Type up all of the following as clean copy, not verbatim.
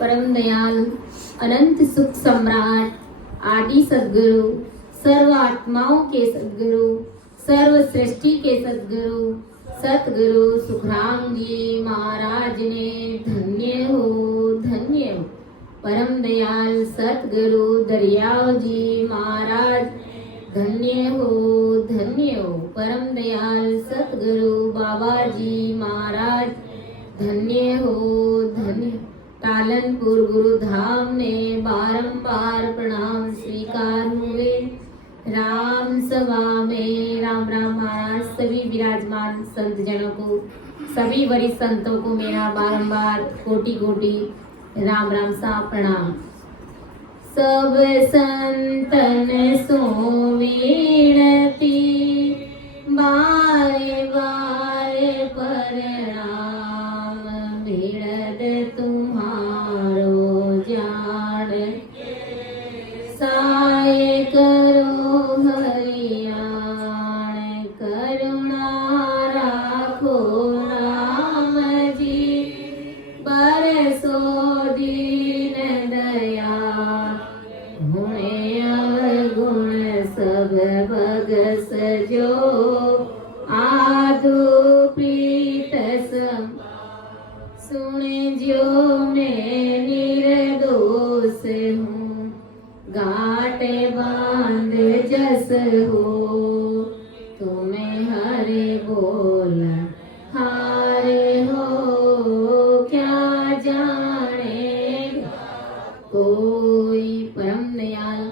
परम दयाल अनंत सुख सम्राट आदि सद्गुरु सर्व आत्माओं के सद्गुरु सर्व सृष्टि के सद्गुरु सतगुरु सुखराम जी महाराज ने धन्य हो धन्य हो। परम दयाल सतगुरु दरियाव जी महाराज धन्य हो धन्य हो। परम दयाल सतगुरु बाबा जी महाराज धन्य हो धन्य। टालनपुर गुरुधाम में बारंबार प्रणाम स्वीकार हुए। राम सभा में राम राम महाराज सभी विराजमान संत जनों को सभी वरिष्ठ संतों को मेरा बारंबार कोटि कोटि राम राम सा प्रणाम। सब संतन सो विनती बारे बारे प्रणाम बिरद तुम्हारो जान साय करो हरियाण करुणा राखो राम जी बरसो दीन दया हुए अवगुण सब भग सजो आधु प्रीत सम सुने जो मैं निर्दोष हूँ गाटे बांध जस हो तुम्हें हरे बोल हारे हो क्या जाने कोई। परम दयाल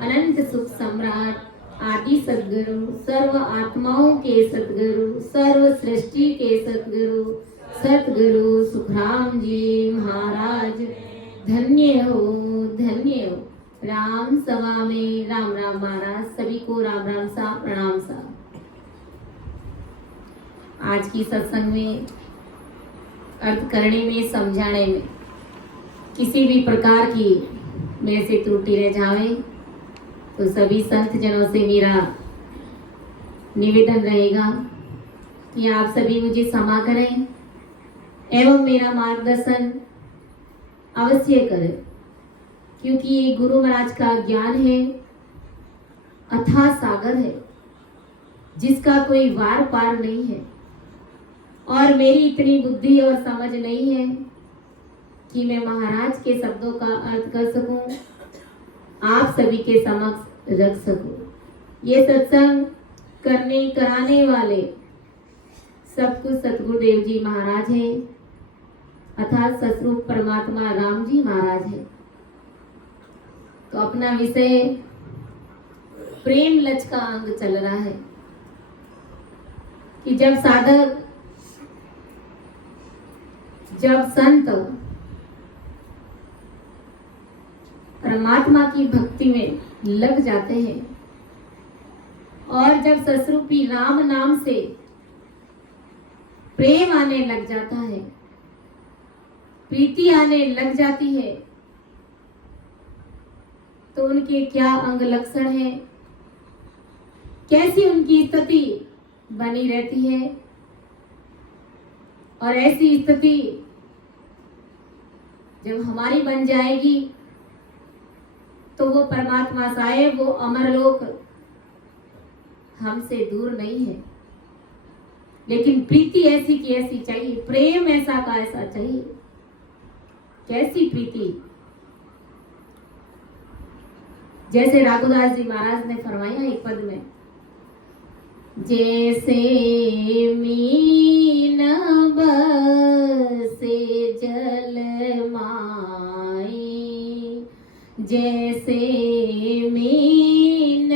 अनंत सुख सम्राट आदि सद्गुरु सर्व आत्माओं के सद्गुरु सर्व सृष्टि के सद्गुरु सतगुरु सुखराम जी महाराज धन्य हो धन्य हो। राम सभा में राम राम महाराज सभी को राम राम सा प्रणाम सा। आज की सत्संग में अर्थ करने में समझाने में किसी भी प्रकार की मेरे से त्रुटि रह जाए तो सभी संत जनों से मेरा निवेदन रहेगा कि आप सभी मुझे क्षमा करें एवं मेरा मार्गदर्शन अवश्य करें, क्योंकि ये गुरु महाराज का ज्ञान है, अथाह सागर है जिसका कोई वार पार नहीं है। और मेरी इतनी बुद्धि और समझ नहीं है कि मैं महाराज के शब्दों का अर्थ कर सकूं, आप सभी के समक्ष रख सकूं। ये सत्संग करने कराने वाले सब कुछ सतगुरुदेव जी महाराज हैं, अर्थात सतरूप परमात्मा राम जी महाराज हैं। तो अपना विषय प्रेम लच का अंग चल रहा है कि जब साधक जब संत परमात्मा की भक्ति में लग जाते हैं और जब ससरूपी राम नाम से प्रेम आने लग जाता है, प्रीति आने लग जाती है, तो उनके क्या अंग लक्षण है, कैसी उनकी स्थिति बनी रहती है। और ऐसी स्थिति जब हमारी बन जाएगी तो वो परमात्मा साहेब, वो अमरलोक हमसे दूर नहीं है। लेकिन प्रीति ऐसी की ऐसी चाहिए, प्रेम ऐसा का ऐसा चाहिए। कैसी प्रीति? जैसे राघुदास जी महाराज ने फरमाया एक पद में, जैसे मीन बसे जल माई, जैसे मीन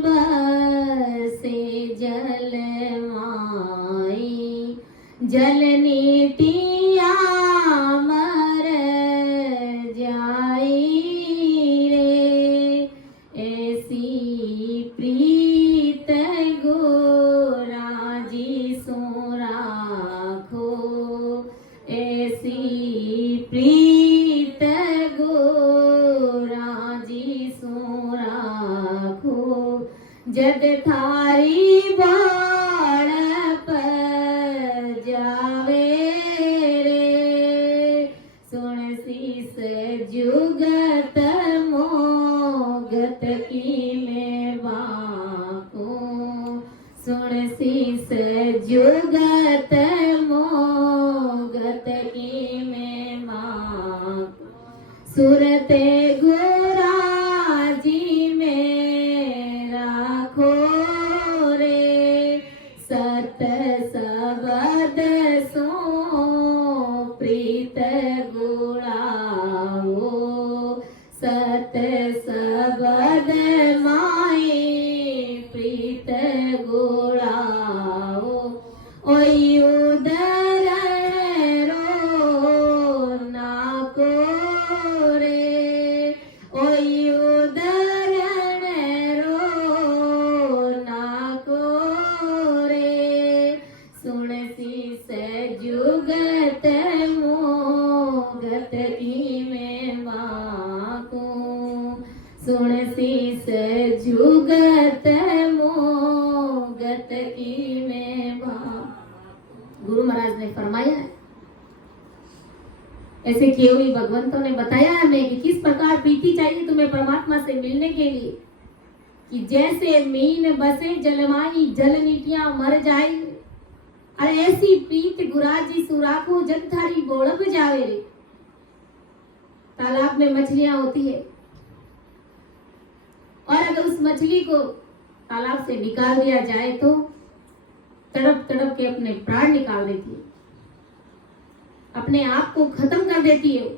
बसे जल माई, जल नीतिया मर जाई रे, ऐसी प्रीत गोरा जी सो राखो, ऐसी प्रीत गोरा जी सो राखो, जद थारी बाण पर जावे रे, सुन शीस जुगत मोगत की में माँ सुरते गुराजी में राखो रे सत सबद सो प्रीत गुणाओ सत सबद माए प्रीत गुणाओ ओई उदर रो ना को रे ओई उदर रो ना को रे सुन सी जुगत मोगत की में माँ को सुन शीस जुगत मोगत की में माँ। गुरु महाराज ने फरमाया है, ऐसे केवली भगवंतों ने बताया हमें कि किस प्रकार प्रीति चाहिए तुम्हें परमात्मा से मिलने के लिए, कि जैसे मीन बसे जलमाई जल नीटियां मर जाए, अरे ऐसी प्रीत गुराजी सुराखो जग थारी बोड़क जावे रे। तालाब में मछलियां होती है और अगर उस मछली को तालाब से निकाल दिया जाए तो तड़प तड़प के अपने प्राण निकाल देती है, अपने आप को खत्म कर देती है,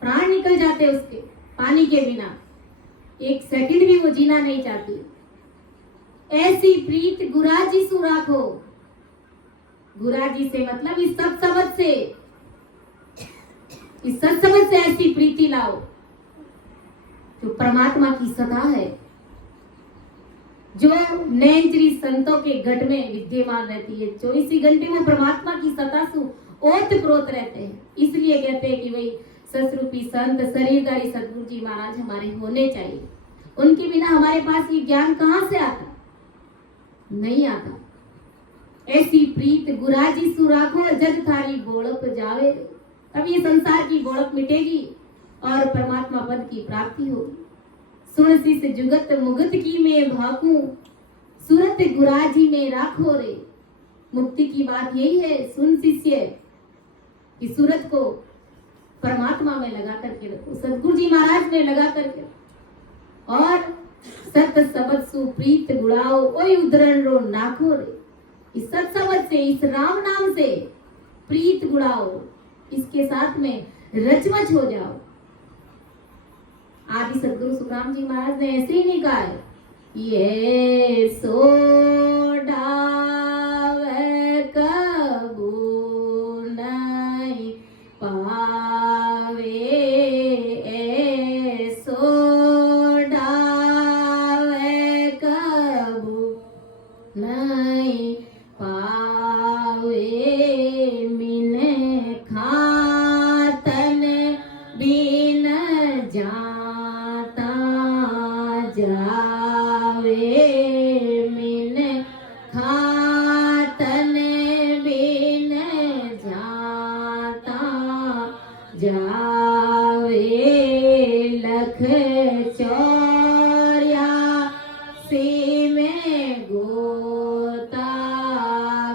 प्राण निकल जाते हैं उसके पानी के बिना, एक सेकंड भी वो जीना नहीं चाहती। ऐसी प्रीत गुराजी सुराखो, गुराजी से मतलब इस सत्सबद से, इस सत्सबद से ऐसी प्रीति लाओ जो परमात्मा की सदा है, जो नैंजरी संतों के घट में विद्यमान रहती है। 24 घंटे वो परमात्मा की सता सु ओत प्रोत रहते हैं। इसलिए कहते हैं कि भाई ससरूपी संत शरीरधारी सदगुरु जी महाराज हमारे होने चाहिए। उनके बिना हमारे पास ये ज्ञान कहां से आता? नहीं आता। ऐसी प्रीत गुराजी सुराखो जग थारी बोड़क जावे, तब ये संसार की बोड़क मिटेगी और परमात्मा पद की प्राप्ति होगी। सुन शीस जुगत मुगत की में भाकू सूरत गुराजी में राखो रे। मुक्ति की बात यही है सुन शिष्य, कि सूरत को परमात्मा में लगा करके रखो, सदगुरु जी महाराज में लगा करके, और सत सबद सुप्रीत गुड़ाओ ओय उदरण रो नाखो रे। इस सत सबद से, इस राम नाम से प्रीत गुड़ाओ, इसके साथ में रचमच हो जाओ। आदि सदगुरु सुखराम जी महाराज ने ऐसे ही नहीं कहा है, ये सोडावे कबू नहीं पावे, ए सोडावे कबू नहीं पावे, मिने खातन बिन जाता जावे, मिन खातन बिन जाता जावे, लख चौर्यासी में गोता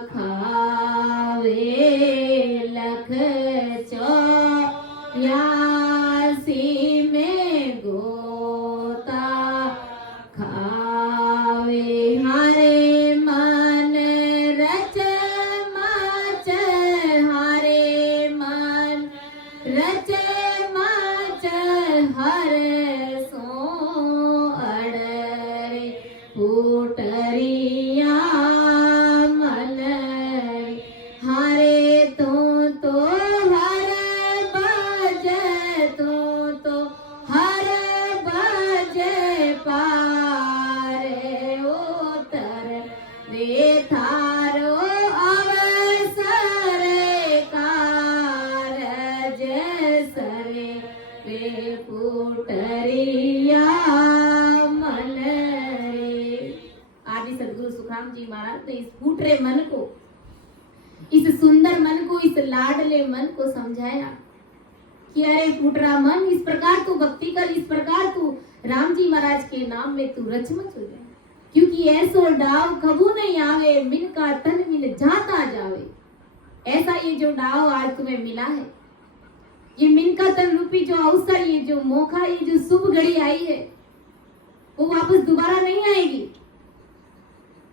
खावे, लख चौर्यासी में गोता खावे, हरे मन रच मच, हरे मन रच मच हर सो अड़रे फूटरिया मन रे, हरे तो हर बज, तो हर बज पारे उतर रे थारो अवसर कारज सरे रे फूटरिया मन रे। आदि सदगुरु सुखराम जी महाराज ने इस फूटरे मन को, इस सुंदर मन को, इस लाडले मन को समझाया कि अरे फूटरा मन, इस प्रकार तू भक्ति कर, इस प्रकार तू राम जी महाराज के नाम में तू रचमच हो जाए। क्योंकि ऐसो डाव कबू नहीं आवे, मिन का तन मिल जाता जावे। ऐसा ये जो डाव आज तुम्हें मिला है, ये मिन का तन रूपी जो अवसर, ये जो मौका, ये जो शुभ घड़ी आई है, वो वापस दोबारा नहीं आएगी।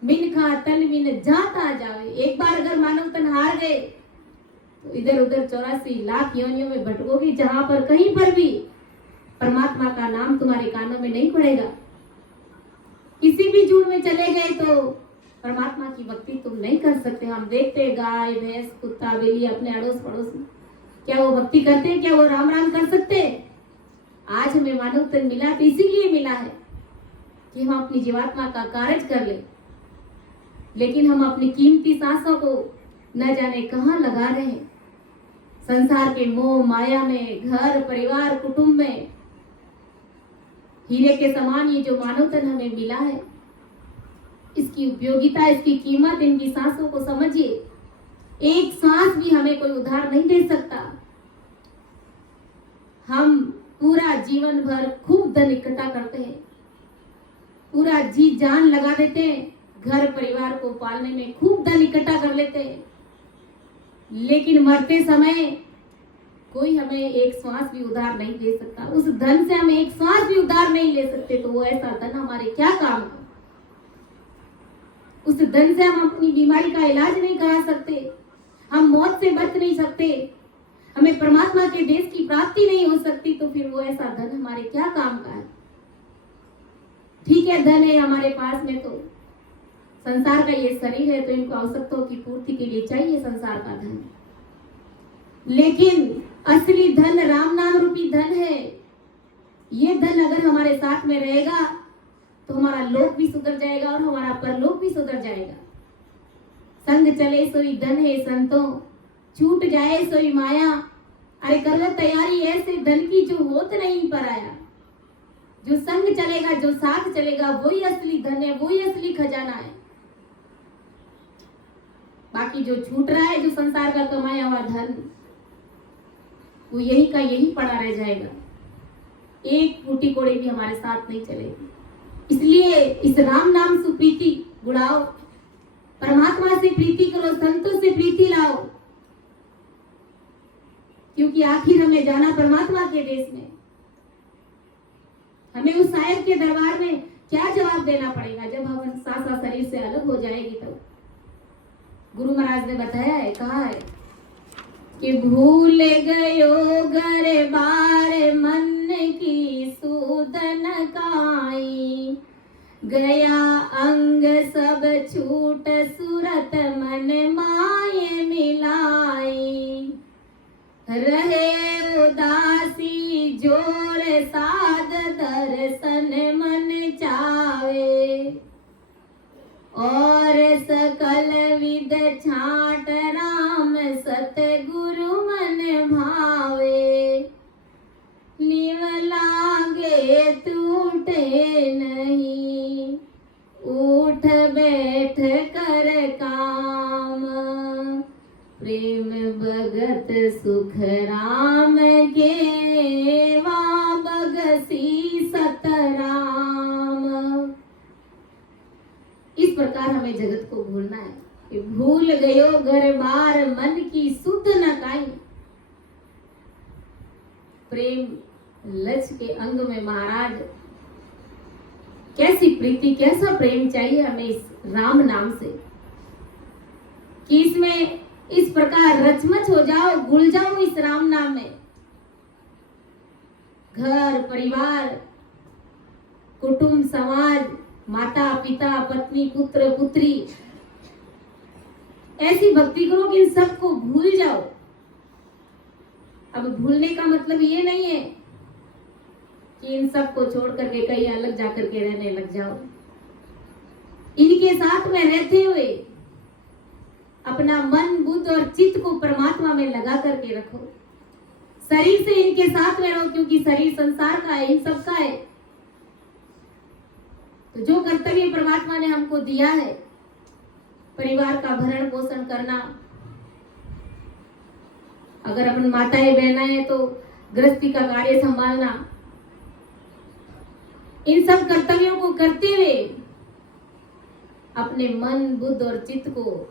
मिन का तन मिल जाता जावे। एक बार अगर मानव तन हार गए तो इधर उधर 84 लाख योनियों में भटकोगे, जहां पर कहीं पर भी परमात्मा का नाम तुम्हारे कानों में नहीं पड़ेगा। किसी भी झूठ में चले गए तो परमात्मा की भक्ति तुम नहीं कर सकते। हम देखते गाय भैंस कुत्ता बिल्ली अपने अड़ोस पड़ोस में, क्या वो भक्ति करते हैं? क्या वो राम राम कर सकते हैं? आज हमें मानव तन मिला तो इसीलिए मिला है कि हम अपनी जीवात्मा का कार्य कर ले, लेकिन हम अपनी कीमती सांसों को न जाने कहां लगा रहे हैं। संसार के मोह माया में, घर परिवार कुटुंब में हीरे के समान ये जो मानव तन हमें मिला है, इसकी उपयोगिता, इसकी कीमत, इनकी सांसों को समझिए। एक सांस भी हमें कोई उधार नहीं दे सकता। हम पूरा जीवन भर खूब धन इकट्ठा करते हैं, पूरा जी जान लगा देते हैं, घर परिवार को पालने में खूब धन इकट्ठा कर लेते हैं, लेकिन मरते समय कोई हमें एक श्वास भी उधार नहीं दे सकता। उस धन से हम एक श्वास भी उधार नहीं ले सकते, तो वो ऐसा धन हमारे क्या काम का? उस धन से हम अपनी बीमारी का इलाज नहीं करा सकते, हम मौत से बच नहीं सकते, हमें परमात्मा के देश की प्राप्ति नहीं हो सकती, तो फिर वो ऐसा धन हमारे क्या काम का है? ठीक है, धन है हमारे पास में, तो संसार का ये शरीर है, तो इनको आवश्यकताओं की पूर्ति के लिए चाहिए संसार का धन, लेकिन असली धन राम नाम रूपी धन है। ये धन अगर हमारे साथ में रहेगा तो हमारा लोक भी सुधर जाएगा और हमारा परलोक भी सुधर जाएगा। संग चले सोई धन है संतों, छूट जाए सोई माया। अरे करो तैयारी ऐसे धन की जो होत नहीं पराया। जो संग चलेगा, जो साथ चलेगा, वही असली धन है, वही असली खजाना है। बाकी जो छूट रहा है, जो संसार का कमाया हुआ धन, वो यही का यही पड़ा रह जाएगा, एक फूटी कोड़ी भी हमारे साथ नहीं चलेगी। इसलिए इस राम नाम सुप्रीति गुड़ाओ, परमात्मा से प्रीति करो, संतों से प्रीति लाओ, क्योंकि आखिर हमें जाना परमात्मा के देश में। हमें उस साहिब के दरबार में क्या जवाब देना पड़ेगा जब हम सासा शरीर से अलग हो जाएगी। तो गुरु महाराज ने बताया है, कहा है कि भूल गयो घर बार मन की सूदन काई, गया अंग सब छूट सूरत मन माये मिलाई, रहे उदासी जोर साध दर्शन मन चावे, और सकल विद छाट राम सतगुरु मन भावे, निव लागे टूटे नहीं, उठ बैठ कर काम, प्रेम भगत सुख राम के, वा बगसी सतराम। इस प्रकार हमें जगत को भूलना है कि भूल गयो घर बार मन की सुध न काई। प्रेम लच के अंग में महाराज, कैसी प्रीति, कैसा प्रेम चाहिए हमें इस राम नाम से कि इसमें इस प्रकार रचमच हो जाओ, घुल जाओ इस राम नाम में। घर परिवार कुटुंब समाज, माता पिता पत्नी पुत्र पुत्री, ऐसी भक्ति करो कि इन सबको भूल जाओ। अब भूलने का मतलब ये नहीं है कि इन सबको छोड़ करके कहीं अलग जाकर के रहने लग जाओ। इनके साथ में रहते हुए अपना मन बुद्ध और चित्त को परमात्मा में लगा करके रखो। शरीर से इनके साथ में रहो, क्योंकि शरीर संसार का है, इन सबका है। तो जो कर्तव्य परमात्मा ने हमको दिया है, परिवार का भरण पोषण करना, अगर अपन माताएं बहनाएं हैं तो गृहस्थी का कार्य संभालना, इन सब कर्तव्यों को करते हुए अपने मन, बुद्धि और चित्त को,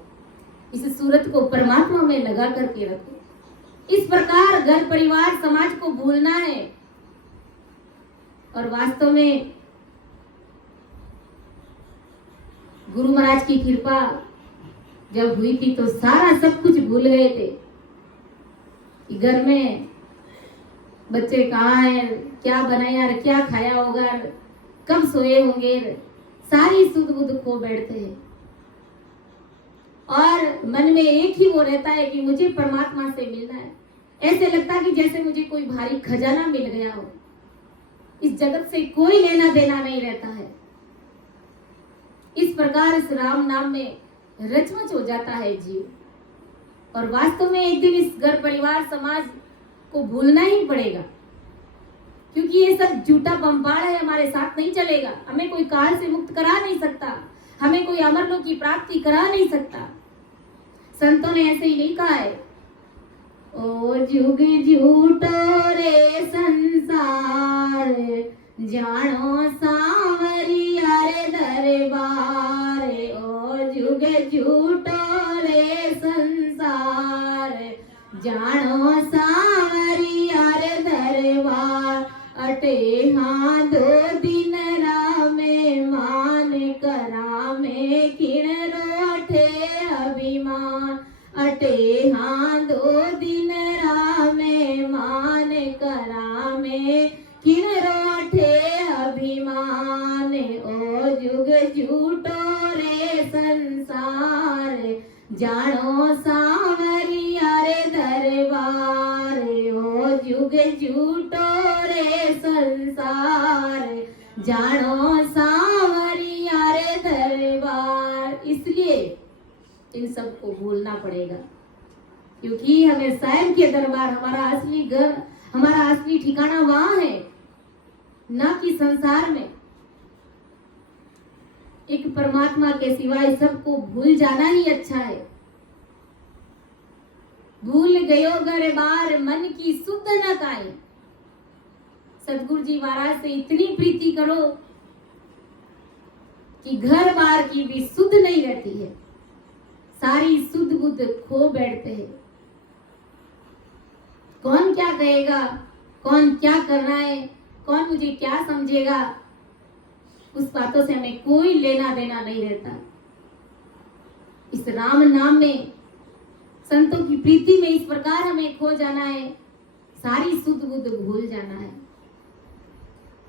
इस सूरत को परमात्मा में लगा करके रखो। इस प्रकार घर, परिवार, समाज को भूलना है। और वास्तव में गुरु महाराज की कृपा जब हुई थी तो सारा सब कुछ भूल गए थे कि घर में बच्चे कहाँ हैं, क्या बनाया, क्या खाया होगा, कब सोए होंगे, सारी सुध बुध खो बैठते हैं। और मन में एक ही वो रहता है कि मुझे परमात्मा से मिलना है। ऐसे लगता है कि जैसे मुझे कोई भारी खजाना मिल गया हो। इस जगत से कोई लेना देना नहीं रहता है। इस प्रकार इस राम नाम में रचमच हो जाता है जीव। और वास्तव में एक दिन इस घर, परिवार, समाज को भूलना ही पड़ेगा, क्योंकि ये सब झूठा पंपाड़ है, हमारे साथ नहीं चलेगा। हमें कोई काल से मुक्त करा नहीं सकता, हमें कोई अमरलोक की प्राप्ति करा नहीं सकता। संतों ने ऐसे ही नहीं कहा है, ओ जुग झूठो रे संसार, जानो सांवरिया रे दरबार। ओ जुग झूठो रे संसार, जानो सांवरिया रे दरबार। अटे हाँ दो दिन रामे मान करा में किण रोठे अभिमान। अटे हाँ दो दिन रामे मान करा में किण रोठे अभिमान। ओ जुग झूठो रे संसार, जानो सांवरिया रे दरबार। ओ जुग झूठो रे संसार, जानो सांवरिया रे दरबार। इसलिए इन सबको भूलना पड़ेगा, क्योंकि हमें साहिब के दरबार, हमारा असली घर, हमारा असली ठिकाना वहां है, ना कि संसार में। एक परमात्मा के सिवाय सबको भूल जाना ही अच्छा है। भूल गयो घर बार, मन की सुध न काई। सदगुरु जी महाराज से इतनी प्रीति करो कि घर बार की भी सुध नहीं रहती है, सारी सुध बुध खो बैठते हैं। कौन क्या कहेगा, कौन क्या करना है, कौन मुझे क्या समझेगा, उस बातों से हमें कोई लेना देना नहीं रहता। इस राम नाम में, संतों की प्रीति में इस प्रकार हमें खो जाना है, सारी सुध बुध भूल जाना है।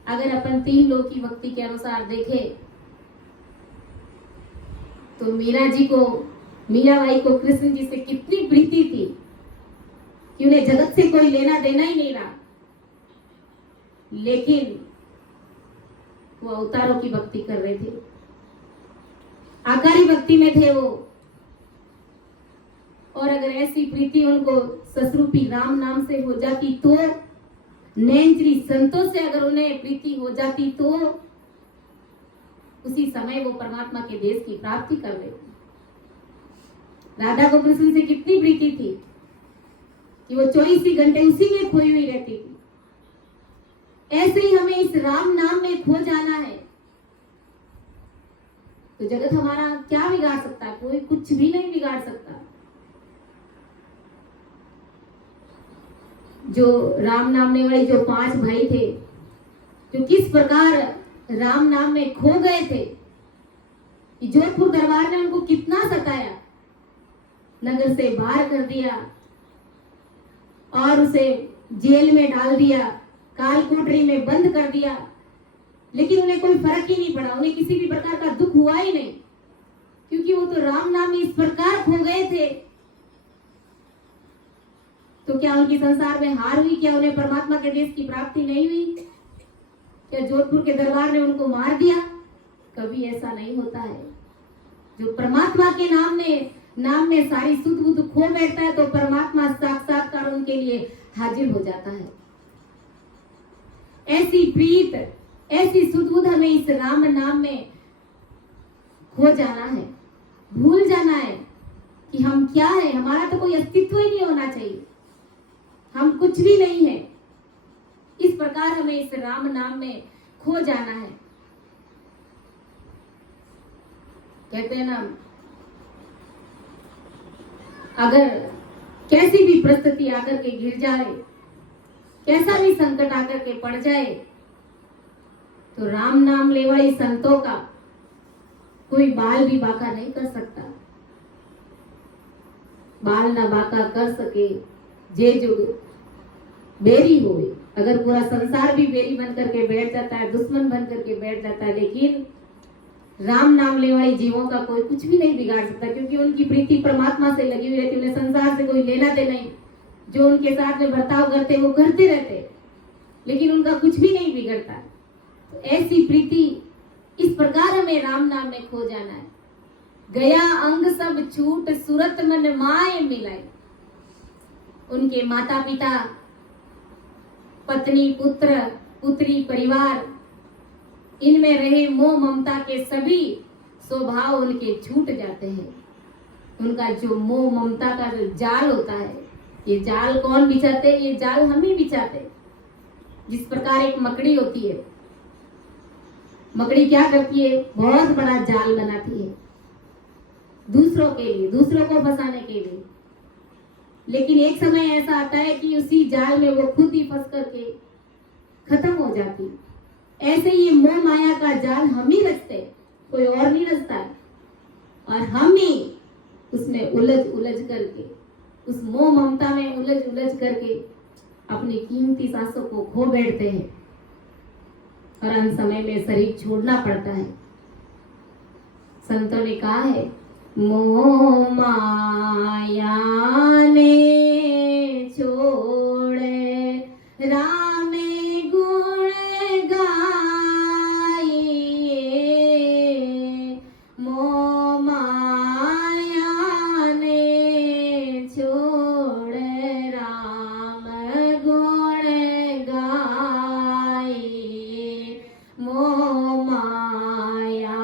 अगर अपन तीन लोग की भक्ति के अनुसार देखें तो मीरा जी को, मीराबाई को कृष्ण जी से कितनी प्रीति थी कि उन्हें जगत से कोई लेना देना ही नहीं रहा, लेकिन वो अवतारों की भक्ति कर रहे थे, आकारी भक्ति में थे वो। और अगर ऐसी प्रीति उनको ससरूपी राम नाम से हो जाती तो, नैनश्री संतों से अगर उन्हें प्रीति हो जाती तो उसी समय वो परमात्मा के देश की प्राप्ति कर लेते। राधा को कृष्ण से कितनी प्रीति थी कि वो 24 ही घंटे उसी में खोई हुई रहती थी। ऐसे ही हमें इस राम नाम में खो जाना है तो जगत हमारा क्या बिगाड़ सकता है? कोई कुछ भी नहीं बिगाड़ सकता। जो राम नाम ने वाले जो 5 भाई थे, जो किस प्रकार राम नाम में खो गए थे कि जोधपुर दरबार ने उनको कितना सताया, नगर से बाहर कर दिया और उसे जेल में डाल दिया, काल कोठरी में बंद कर दिया, लेकिन उन्हें कोई फर्क ही नहीं पड़ा, उन्हें किसी भी प्रकार का दुख हुआ ही नहीं, क्योंकि वो तो राम नाम में इस प्रकार खो गए थे। तो क्या उनकी संसार में हार हुई? क्या उन्हें परमात्मा के देश की प्राप्ति नहीं हुई? क्या जोधपुर के दरबार ने उनको मार दिया? कभी ऐसा नहीं होता है। जो परमात्मा के नाम में सारी सुध बुध खो बैठता है तो परमात्मा साक्षात्कार उनके लिए हाजिर हो जाता है। ऐसी प्रीत, ऐसी सुध बुध हमें इस राम नाम में खो जाना है, भूल जाना है कि हम क्या है, हमारा तो कोई अस्तित्व ही नहीं होना चाहिए, हम कुछ भी नहीं है। इस प्रकार हमें इस राम नाम में खो जाना है। कहते हैं ना, अगर कैसी भी परिस्थिति आकर के गिर जाए, कैसा भी संकट आकर के पड़ जाए, तो राम नाम लेवाई संतों का कोई बाल भी बाका नहीं कर सकता। बाल ना बाका कर सके जे जो बेरी होवे। अगर पूरा संसार भी बेरी बन करके बैठ जाता है, दुश्मन बन करके बैठ जाता है, लेकिन राम नाम लेवाई जीवों का कोई कुछ भी नहीं बिगाड़ सकता, क्योंकि उनकी प्रीति परमात्मा से लगी हुई रहती। उन्हें संसार से कोई लेना देना नहीं। जो उनके साथ में बर्ताव करते वो करते रहते, लेकिन उनका कुछ भी नहीं बिगड़ता। तो ऐसी प्रीति, इस प्रकार हमें राम नाम में खो जाना है। गया अंग सब छूट, सूरत मन माए मिलाए। उनके माता पिता, पत्नी, पुत्र, पुत्री, परिवार, इनमें रहे मोह ममता के सभी स्वभाव उनके छूट जाते हैं। उनका जो मोह ममता का जो जाल होता है, ये जाल कौन बिछाते? ये जाल हम ही बिछाते। जिस प्रकार एक मकड़ी होती है, मकड़ी क्या करती है? बहुत बड़ा जाल बनाती है दूसरों के लिए, दूसरों को फंसाने के लिए। लेकिन एक समय ऐसा आता है कि उसी जाल में वो खुद ही फंस करके खत्म हो जाती। ऐसे ही मोह माया का जाल हम ही रचते, कोई और नहीं रचता है। और हम ही उसमें उलझ उलझ करके, उस मोह ममता में उलझ उलझ करके अपनी कीमती सांसों को खो बैठते हैं और अंत समय में शरीर छोड़ना पड़ता है। संतों ने कहा है, मोह माया ने छोड़े राम गुण गाए। मोह माया ने छोड़े राम गुण गाए। मोह माया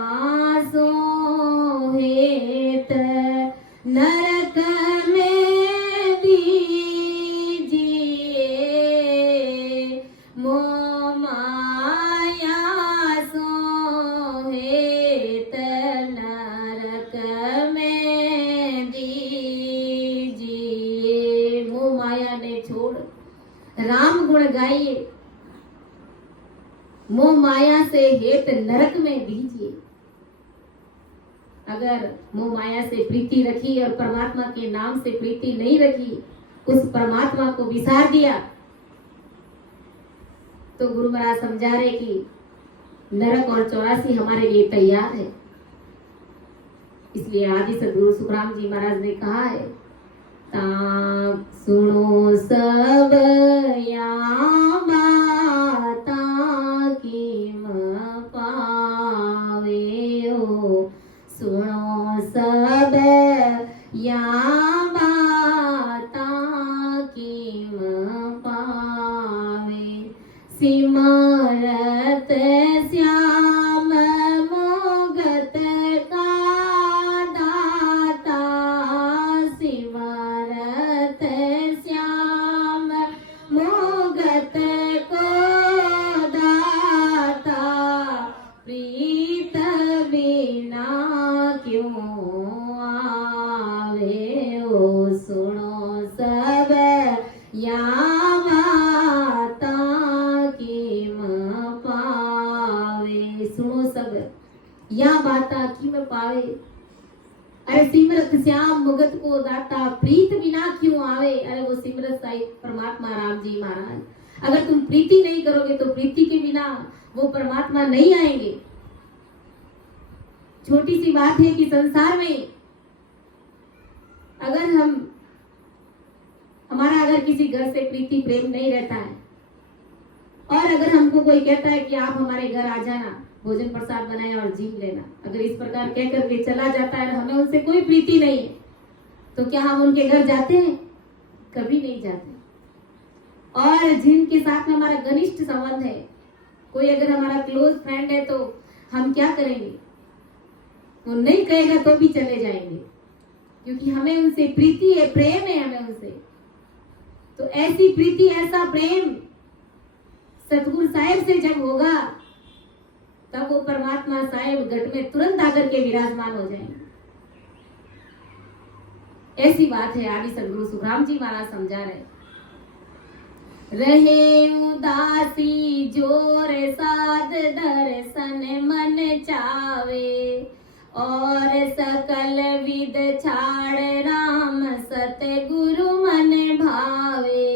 सोहेत नरक में दीजिए। मोह माया सोहेत नरक में दीजिए। मोह माया ने छोड़ राम गुण गाइए, मोह माया से हेत नरक में दीजिए। अगर मोह माया से प्रीति रखी और परमात्मा के नाम से प्रीति नहीं रखी, उस परमात्मा को विसार दिया, तो गुरु महाराज समझा रहे कि नरक और 84 हमारे लिए तैयार है। इसलिए आदि सद्गुरु सुखराम जी महाराज ने कहा है, ता सुनो सब या बाता कीम पावे हो। सुनो सब या बाता कीम पावे। सिमरत श्याम मोगत का दाता। सिमरत श्याम मोगत को दाता। प्रीत बिना क्यों आवे ओ। सुनो सब या बाता कीम पावे। सुनो सब या बाता कीम पावे। अरे सिमरत श्याम मुगत को दाता, प्रीत बिना क्यों आवे। अरे वो सिमरत साई परमात्मा राम जी महाराज, अगर तुम प्रीति नहीं करोगे तो प्रीति के बिना वो परमात्मा नहीं आएंगे। छोटी सी बात है कि संसार में अगर हमारा अगर किसी घर से प्रीति प्रेम नहीं रहता है, और अगर हमको कोई कहता है कि आप हमारे घर आ जाना, भोजन प्रसाद बनाए और जीव लेना, अगर इस प्रकार कह करके चला जाता है, हमें उनसे कोई प्रीति नहीं है, तो क्या हम उनके घर जाते हैं? कभी नहीं जाते। और जिनके साथ में हमारा घनिष्ठ संबंध है, कोई अगर हमारा क्लोज फ्रेंड है, तो हम क्या करेंगे? वो नहीं कहेगा तो भी चले जाएंगे, क्योंकि हमें उनसे प्रीति है, प्रेम है हमें उनसे। तो ऐसी प्रीति, ऐसा प्रेम सतगुरु साहिब से जब होगा, तब वो परमात्मा साहेब घट में तुरंत आकर के विराजमान हो जाएंगे। ऐसी बात है। आदि सदगुरु सुखराम जी महाराज समझा रहे उदासी जोर साध दर्शन मन चावे, और सकल विद छाड़ राम सतगुरु मन भावे।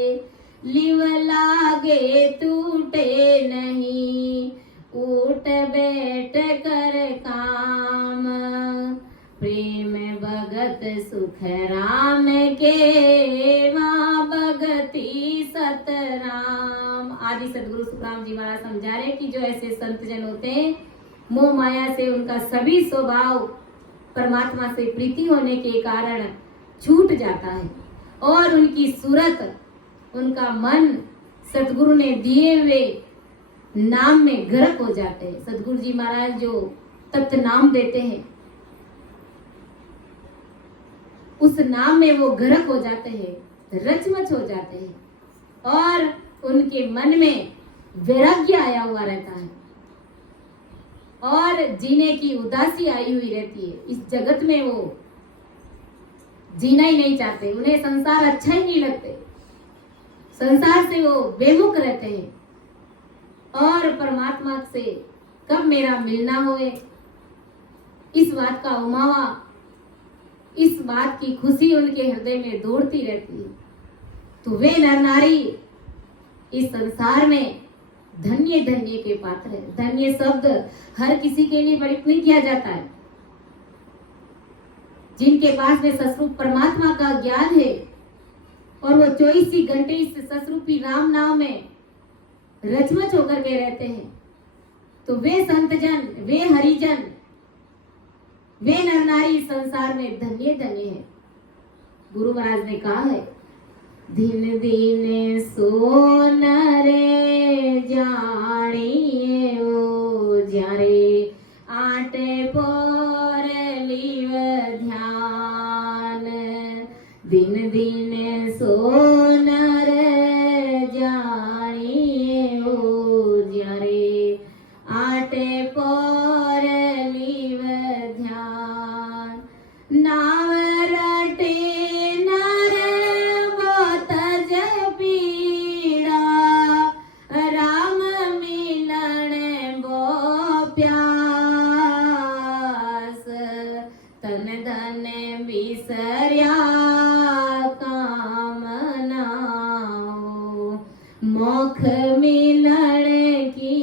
लिव लागे टूटे नहीं उठ बैठ कर काम, प्रेम भगत सुख राम के माँ भगती सतराम। आदि सदगुरु सुखराम जी महाराज समझा रहे कि जो ऐसे संत जन होते हैं, मोह माया से उनका सभी स्वभाव परमात्मा से प्रीति होने के कारण छूट जाता है, और उनकी सूरत, उनका मन सतगुरु ने दिए हुए नाम में गर्क हो जाते हैं। सतगुरु जी महाराज जो तत्व नाम देते हैं, उस नाम में वो गर्क हो जाते हैं, रचमच हो जाते हैं, और उनके मन में वैराग्य आया हुआ रहता है, और जीने की उदासी आई हुई रहती है। इस जगत में वो जीना ही नहीं चाहते, उन्हें संसार अच्छा ही नहीं लगते, संसार से वो बेमुख रहते हैं, और परमात्मा से कब मेरा मिलना होए, इस बात का उमावा, इस बात की खुशी उनके हृदय में दौड़ती रहती है। तो वे नर नारी इस संसार में धन्य धन्य के पात्र है। धन्य शब्द हर किसी के लिए प्रयुक्त नहीं किया जाता है। जिनके पास में ससरूप परमात्मा का ज्ञान है, और वो 24 ही घंटे इस ससरूपी राम नाम में रचमच होकर के रहते हैं, तो वे संत जन, वे हरिजन, वे नर नारी संसार में धन्य धन्य है। गुरु महाराज ने कहा है, दिन दिन सो नरे जानिए ओ जारे, आटे पोर लीव ध्यान। दिन दिन सो नर जानिए ओ जारे, आटे पोर लीव ध्यान। नाव रटे नर बहुत जपीड़ा, राम मिलन बो प्यास। तन धन बिसर्या कामना, मोख मिलन की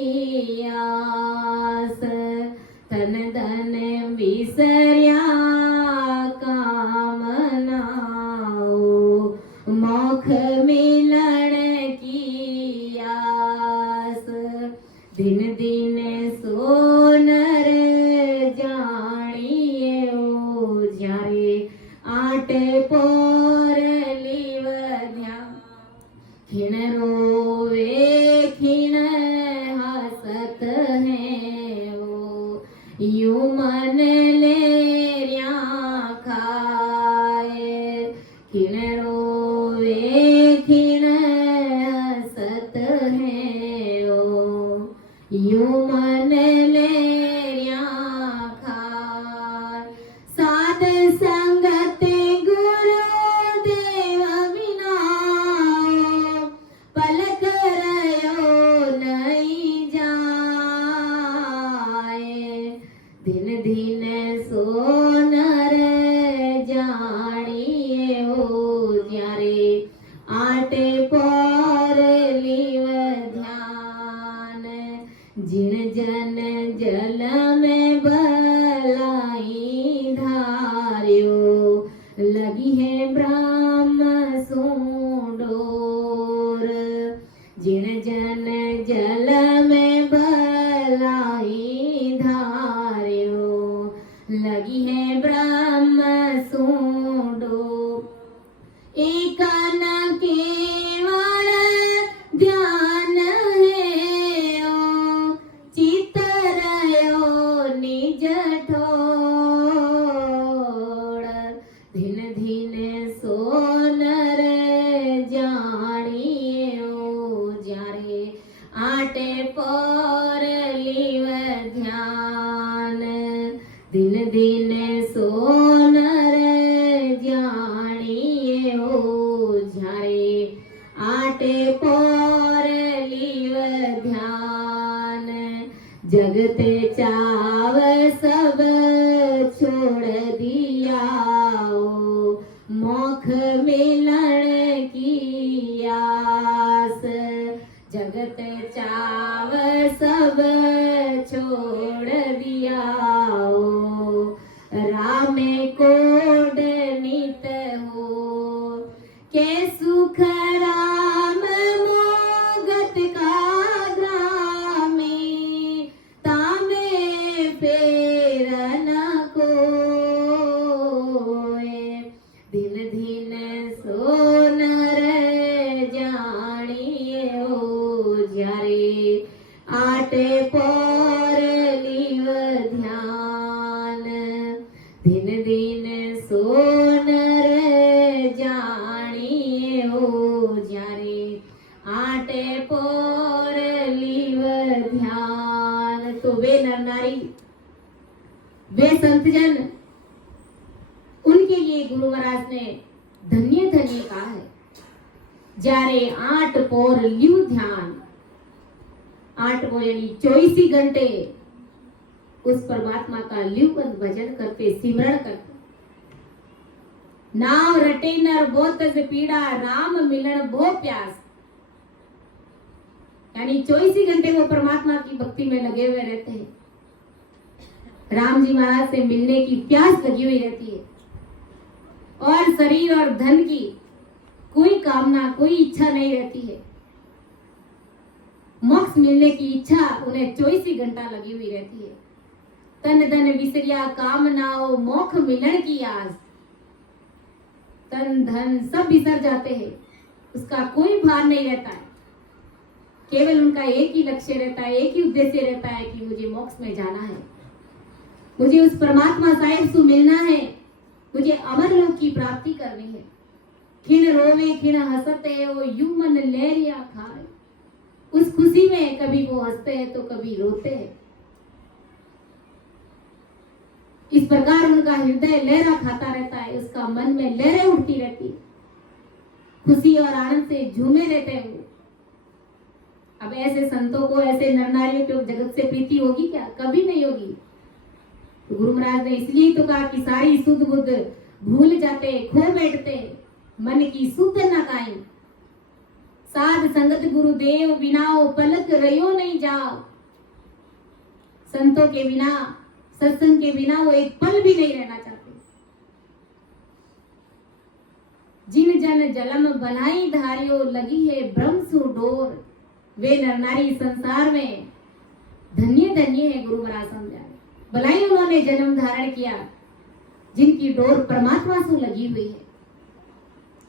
आस। तन धन बिसर्या कामना, मोख मिलन की आस। दिन दिन सो नर जानिए ओ जारे, आटे पोर लीव ध्यान। खिन रोवे खिन हसत है ओ, यूं मन लेरिया खाए। खिन रोवे खिन हसत है ओ, यूं मन लेरिया खाए। साध संगत गुरु देव बिना, पलक रयो नहीं जाए। दिन दिन सो नर जानिए ओ जारे, आटे पोर लीव ध्यान। जिन जन जल में बलाई धार्यो, लगी है ब्रह्म सुंडोर। जिन जन जल में बलाई धार्यो, लगी है ब्रह्म सुंडोर। एक न केवल ध्यान है ओ, चित्त रयो निज ठोड़। दिन दिन सो नर जानिए ओ जारे, आटे पोर लीव ध्यान। आटे पोर लीव ध्यान, जगते चाव सब छोड़ दिया, मोख मिलन की आस। जगत चाव सब छोड़ दिया, राम कोड नित हो, के सुख राम मोगत का ग्रामे, तामे फेर न कोय, दिन दिन सोनर जानिए ओ जारे, आटे पोर लीव ध्यान, दिन दिन सोनर जानिए ओ जारे, आटे पोर लीव ध्यान। तो वे नर नारी, वे संतजन, उनके लिए गुरु महाराज ने धन्य धन्य कहा है। जारे आठ पोर ल्यू ध्यान, 8 पोर यानी 24 घंटे उस परमात्मा का ल्यूबंद भजन करते, सिमरण करते। नाव रटे नर बहुत पीड़ा, राम मिलन बो प्यास। यानी 24 घंटे वो परमात्मा की भक्ति में लगे हुए रहते हैं। राम जी महाराज से मिलने की प्यास लगी हुई रहती है, और शरीर और धन की कोई कामना, कोई इच्छा नहीं रहती है। मोक्ष मिलने की इच्छा उन्हें 24 घंटा लगी हुई रहती है। तन धन विसरिया कामनाओ, मोक्ष मिलन की आस। तन धन सब बिसर जाते हैं, उसका कोई भार नहीं रहता है। केवल उनका एक ही लक्ष्य रहता है, एक ही उद्देश्य रहता है कि मुझे मोक्ष में जाना है, मुझे उस परमात्मा साहेब से मिलना है, मुझे अमर लोक की प्राप्ति करनी है। खिन रोवे खिन हंसते वो यू मन लहरिया खाए। उस खुशी में कभी वो हंसते हैं तो कभी रोते हैं। इस प्रकार उनका हृदय लहरा खाता रहता है, उसका मन में लहरें उठती रहती है, खुशी और आनंद से झूमे रहते हैं वो। अब ऐसे संतों को, ऐसे नर नारियों को जगत से प्रीति होगी क्या? कभी नहीं होगी। तो गुरु महाराज ने इसलिए तो कहा कि सारी सुध बुद्ध भूल जाते, खो बैठते, मन की सुध न काई। साध संगत गुरुदेव बिनाओ, पलक रयो नहीं जाओ। संतों के बिना, सत्संग के बिना वो एक पल भी नहीं रहना चाहते। जिन जन जलम बनाई धारियो, लगी है ब्रह्म सु डोर। वे नर नारी संसार में धन्य धन्य है। गुरु महाराज समझाए, भलाई उन्होंने जन्म धारण किया जिनकी डोर परमात्मा से लगी हुई है।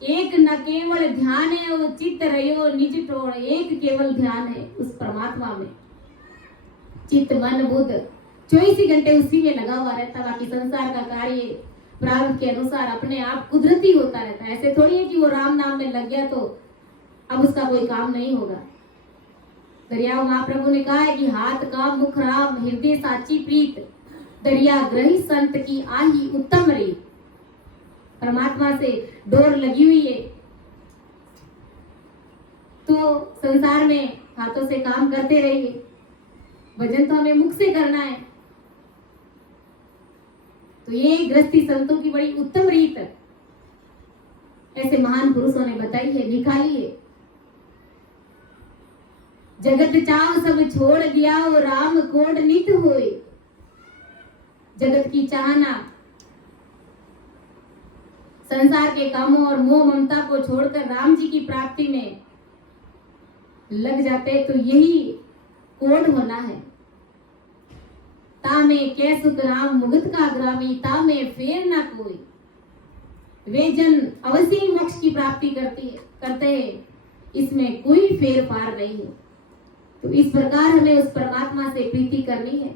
एक न केवल ध्यान है वो चित्त रयो निज टोड़। एक केवल ध्यान है उस परमात्मा में। चित्त मन बुद्ध 24 घंटे उसी में लगा हुआ रहता। बाकी संसार का कार्य प्रारब्ध के अनुसार अपने आप कुदरती होता रहता है। ऐसे थोड़ी है कि वो राम नाम में लग गया तो अब उसका कोई काम नहीं होगा। दरिया महाप्रभु ने कहा है कि हाथ का मुख राम, हृदय साची प्रीत, दरिया ग्रही संत की आही उत्तम रीत। परमात्मा से डोर लगी हुई है तो संसार में हाथों से काम करते रहिए। भजन तो हमें मुख से करना है। तो ये गृहस्थी संतों की बड़ी उत्तम रीत ऐसे महान पुरुषों ने बताई है, निकाली है। जगत चाव सब छोड़ दिया, वो राम कोड नित होए। जगत की चाहना, संसार के कामों और मोह ममता को छोड़कर राम जी की प्राप्ति में लग जाते तो यही कोड होना है। तामे कैसुक राम मुगत का ग्रामी, तामे फेर ना कोई। वे जन अवश्य ही मोक्ष की प्राप्ति करते हैं, इसमें कोई फेर पार नहीं है। तो इस प्रकार हमें उस परमात्मा से प्रीति करनी है,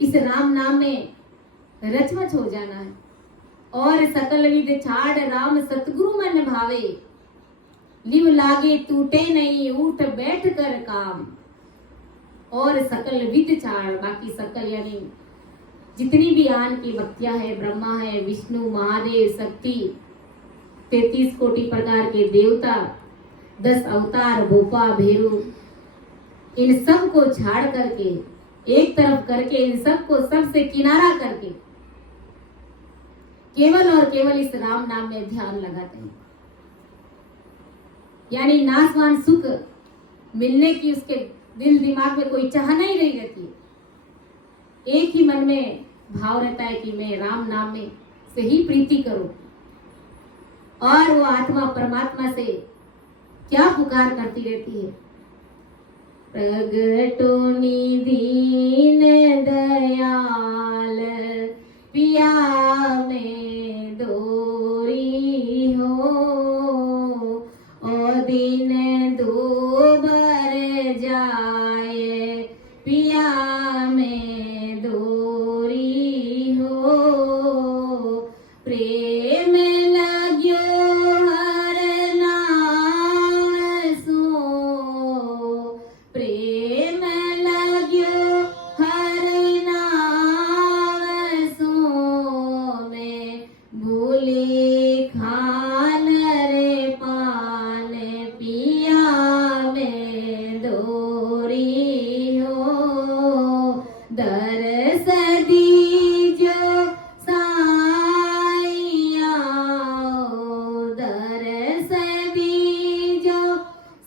इस राम नाम में रचमच हो जाना है। और सकल विद छाड़ राम सतगुरु मन भावे, लिव लागे टूटे नहीं उठ बैठ कर काम। और सकल विद छाड़, बाकी सकल यानी जितनी भी आन की भक्तियां है, ब्रह्मा है, विष्णु, महादेव, शक्ति, 33 कोटि प्रकार के देवता, 10 अवतार भोपा भेरू, इन सब को छाड़ करके एक तरफ करके इन सब को सबसे किनारा करके केवल और केवल इस राम नाम में ध्यान लगाते हैं। यानी नाशवान सुख मिलने की उसके दिल दिमाग में कोई चाहना ही नहीं रहती। एक ही मन में भाव रहता है कि मैं राम नाम में से ही प्रीति करूं। और वो आत्मा परमात्मा से क्या पुकार करती रहती है, प्रगटोनी दीन दयाल पिया में दोरी हो, ओ दिन दोबर जाए पिया में दोरी हो, प्रेम लाग्यो हर नाम सो, प्रेम लाग्यो हर नाम सो, मैं भूली खान रे पान पिया में दोरी हो, दरस दीजो साईया, दरस दीजो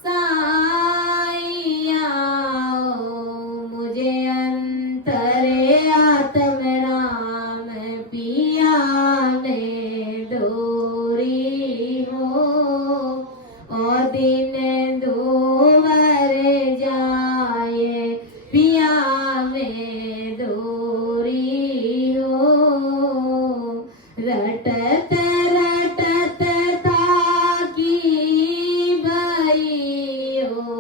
साईया, मुझे अंतरे आत्म राम पिया में दोरी हो, और दिन दोवर जाए पिया में दोरी हो, रटत रटत ताकी भई हो,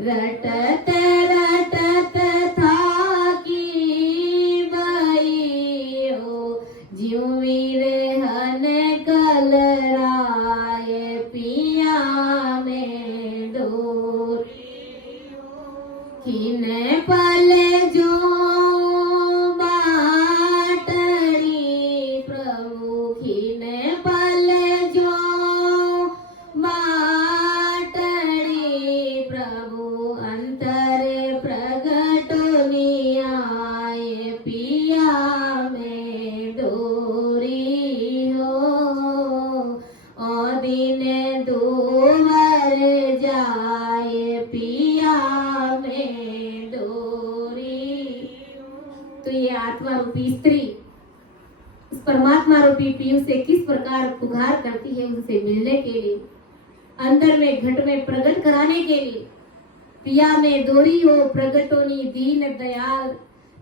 रटत रटत थाकी भई हो, ज्यों वीर हन कलराए पिया में दोरी हो, खिन पल जो बाटड़ी प्रभु, खिन पल जो बाटड़ी प्रभु, अंतर प्रगटोनी आए पिया में दोरी हो, और दिन दोवर जाए पिया में दोरी हो। तो ये आत्मा रूपी स्त्री उस परमात्मा रूपी पीयू से किस प्रकार पुकार करती है, उनसे मिलने के लिए, अंदर में घट में प्रकट कराने के लिए। पिया में दोरी हो प्रगटोनी दीन दयाल,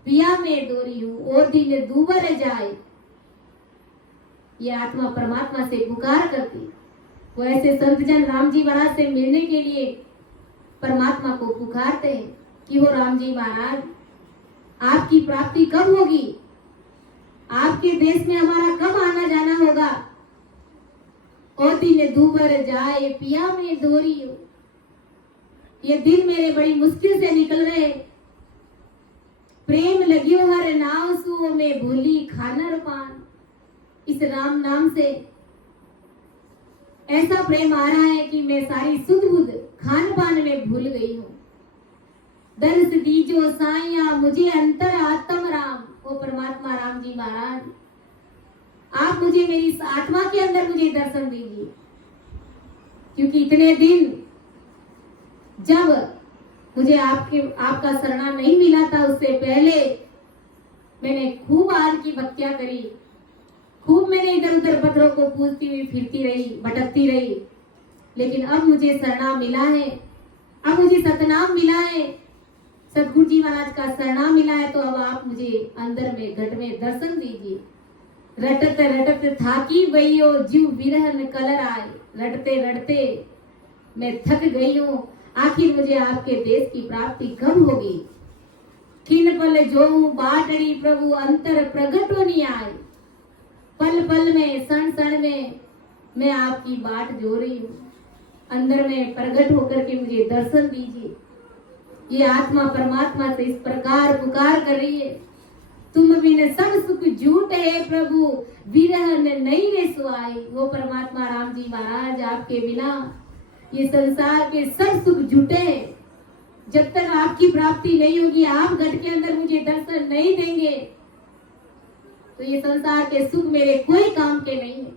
पिया में दोरी हो ओ दिन दूबर जाए। ये आत्मा परमात्मा से पुकार करती। वो ऐसे संत जन राम जी महाराज से मिलने के लिए परमात्मा को पुकारते हैं कि हो राम जी महाराज, आपकी प्राप्ति कब होगी, आपके देश में हमारा कब आना जाना होगा। ओ दिन दूबर जाए पिया में दोरी हो। ये दिन मेरे बड़ी मुश्किल से निकल रहे। प्रेम लगियो हर नाव सु में भूली खानर पान। इस राम नाम से ऐसा प्रेम आ रहा है कि मैं सारी सुध बुध खान पान में भूल गई हूँ। दर्श दीजो साइया मुझे अंतर आत्म राम। ओ परमात्मा राम जी महाराज, आप मुझे मेरी इस आत्मा के अंदर मुझे दर्शन दीजिए, क्योंकि इतने दिन जब मुझे आपका शरणा नहीं मिला था, उससे पहले मैंने खूब आल की भक्तियां करी, खूब मैंने इधर उधर पत्थरों को पूजती हुई फिरती रही, भटकती रही। लेकिन अब मुझे शरणा मिला है, अब मुझे सतनाम मिला है, सतगुरु जी महाराज का शरणा मिला है। तो अब आप मुझे अंदर में घट में दर्शन दीजिए। रटत रटत थाकी वैयो जीव विरहन कलर आए। रटते रटते मैं थक गई हूँ, आखिर मुझे आपके देश की प्राप्ति कब होगी। किन पल जो बाटड़ी प्रभु अंतर प्रगट होनी आए। पल पल में क्षण क्षण में मैं आपकी बाट जो रही हूँ, अंदर में प्रगट होकर के मुझे दर्शन दीजिए। ये आत्मा परमात्मा से इस प्रकार पुकार कर रही है, तुम बिन सब सुख झूठ है प्रभु, विरह नहीं रे सुआई। वो परमात्मा राम जी महाराज, आपके बिना ये संसार के सब सुख झूठे हैं। जब तक आपकी प्राप्ति नहीं होगी, आप घट के अंदर मुझे दर्शन नहीं देंगे, तो ये संसार के सुख मेरे कोई काम के नहीं है।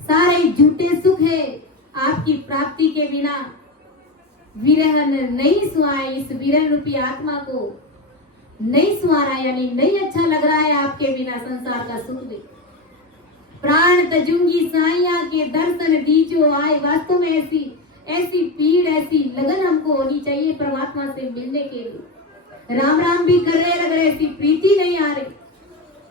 सारे झूठे सुख है। आपकी प्राप्ति के बिना विरह नहीं सुहाए, इस विरह रूपी आत्मा को नहीं सुहारा, यानी नहीं अच्छा लग रहा है आपके बिना संसार का सुख भी। प्राण तजूंगी साइया के दर्शन दीजो आए। वास्तव में ऐसी पीड़, ऐसी लगन हमको होनी चाहिए परमात्मा से मिलने के लिए। राम राम भी कर रहे, अगर ऐसी प्रीति नहीं आ रही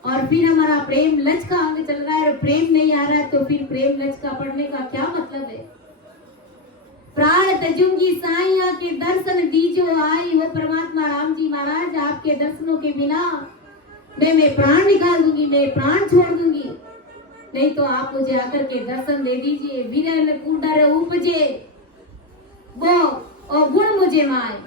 और फिर हमारा प्रेम लच का अंग चल रहा है और प्रेम नहीं आ रहा है, तो फिर प्रेम लच का पढ़ने का क्या मतलब है। प्राण तजूंगी साइया के दर्शन दीजो आई। हो परमात्मा राम जी महाराज, आपके दर्शनों के बिना मैं प्राण निकाल दूंगी, मैं प्राण छोड़ दूंगी। नहीं तो आप मुझे आकर के दर्शन दे दीजिए। विरल कुंडर उपजे वो और गुण मुझे माए।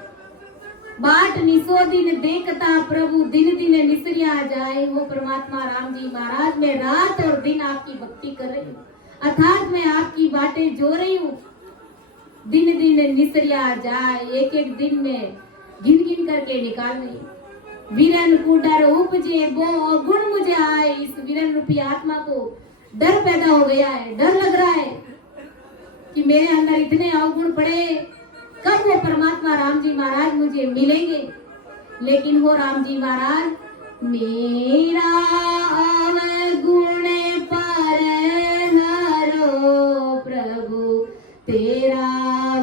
बाट निसो दिन देखता प्रभु, दिन दिन निसरिया जाए। वो परमात्मा राम जी महाराज, मैं रात और दिन आपकी भक्ति कर रही हूँ, अर्थात मैं आपकी बातें जो रही हूँ। दिन दिन निसरिया जाए, एक एक दिन में गिन गिन करके निकाल रही। विरन कुंडर उपजे वो गुण मुझे आए। इस विरन रूपी आत्मा को डर पैदा हो गया है, डर लग रहा है कि मेरे अंदर इतने अवगुण पड़े, कब वो परमात्मा राम जी महाराज मुझे मिलेंगे। लेकिन वो राम जी महाराज, मेरा अवगुण पर हरो प्रभु, तेरा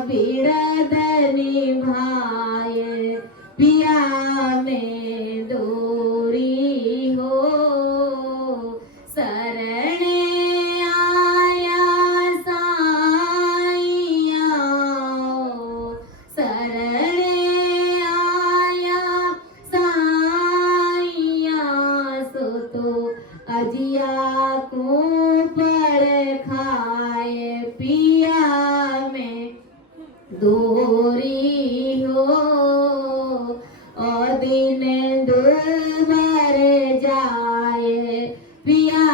बिरद निभाए। पिया में दोरी हो, शरण आया साइया, शरण आया साइया। सो तो अजिया को पर खाए, पिया में दोरी हो। और दिन दूर जाए, पिया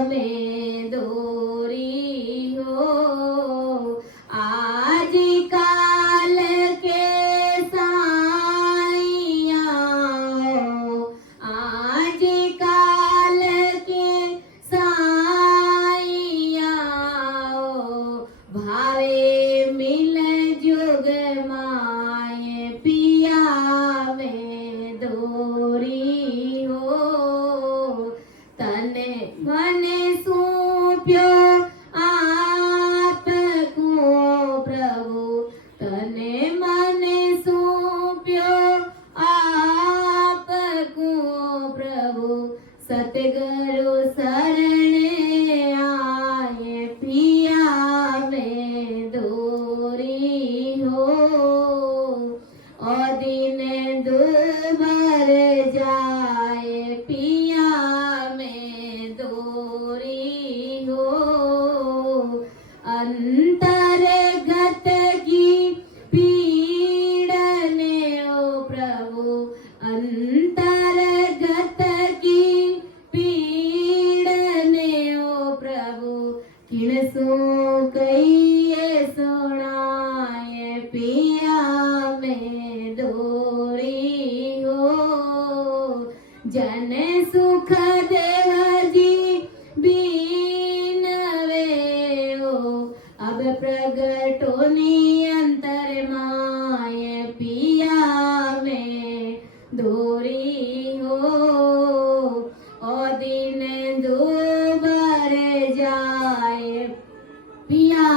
में दोरी हो। आज काल के साइया, आज काल के साइया। भावे मिल जुग माए, पिया में दोरी हो। तने मने सौंप्यो आपको प्रभु, तने मने सौंप्यो आपको प्रभु। सतगुरु शरण आए, पिया में दोरी हो। और दिन दूर जाए, पिया में दोरी हो। अंतर्गत की पीड़ने ओ प्रभु, अंतर्गत की पीड़ने ओ प्रभु। किण सो कहिए सुनाए, पिया में दोरी हो। जन सुख देव जी बीनवे हो, अब प्रगटोनी अंतर माए, पिया में दोरी हो। और दिन दूर जाए, पिया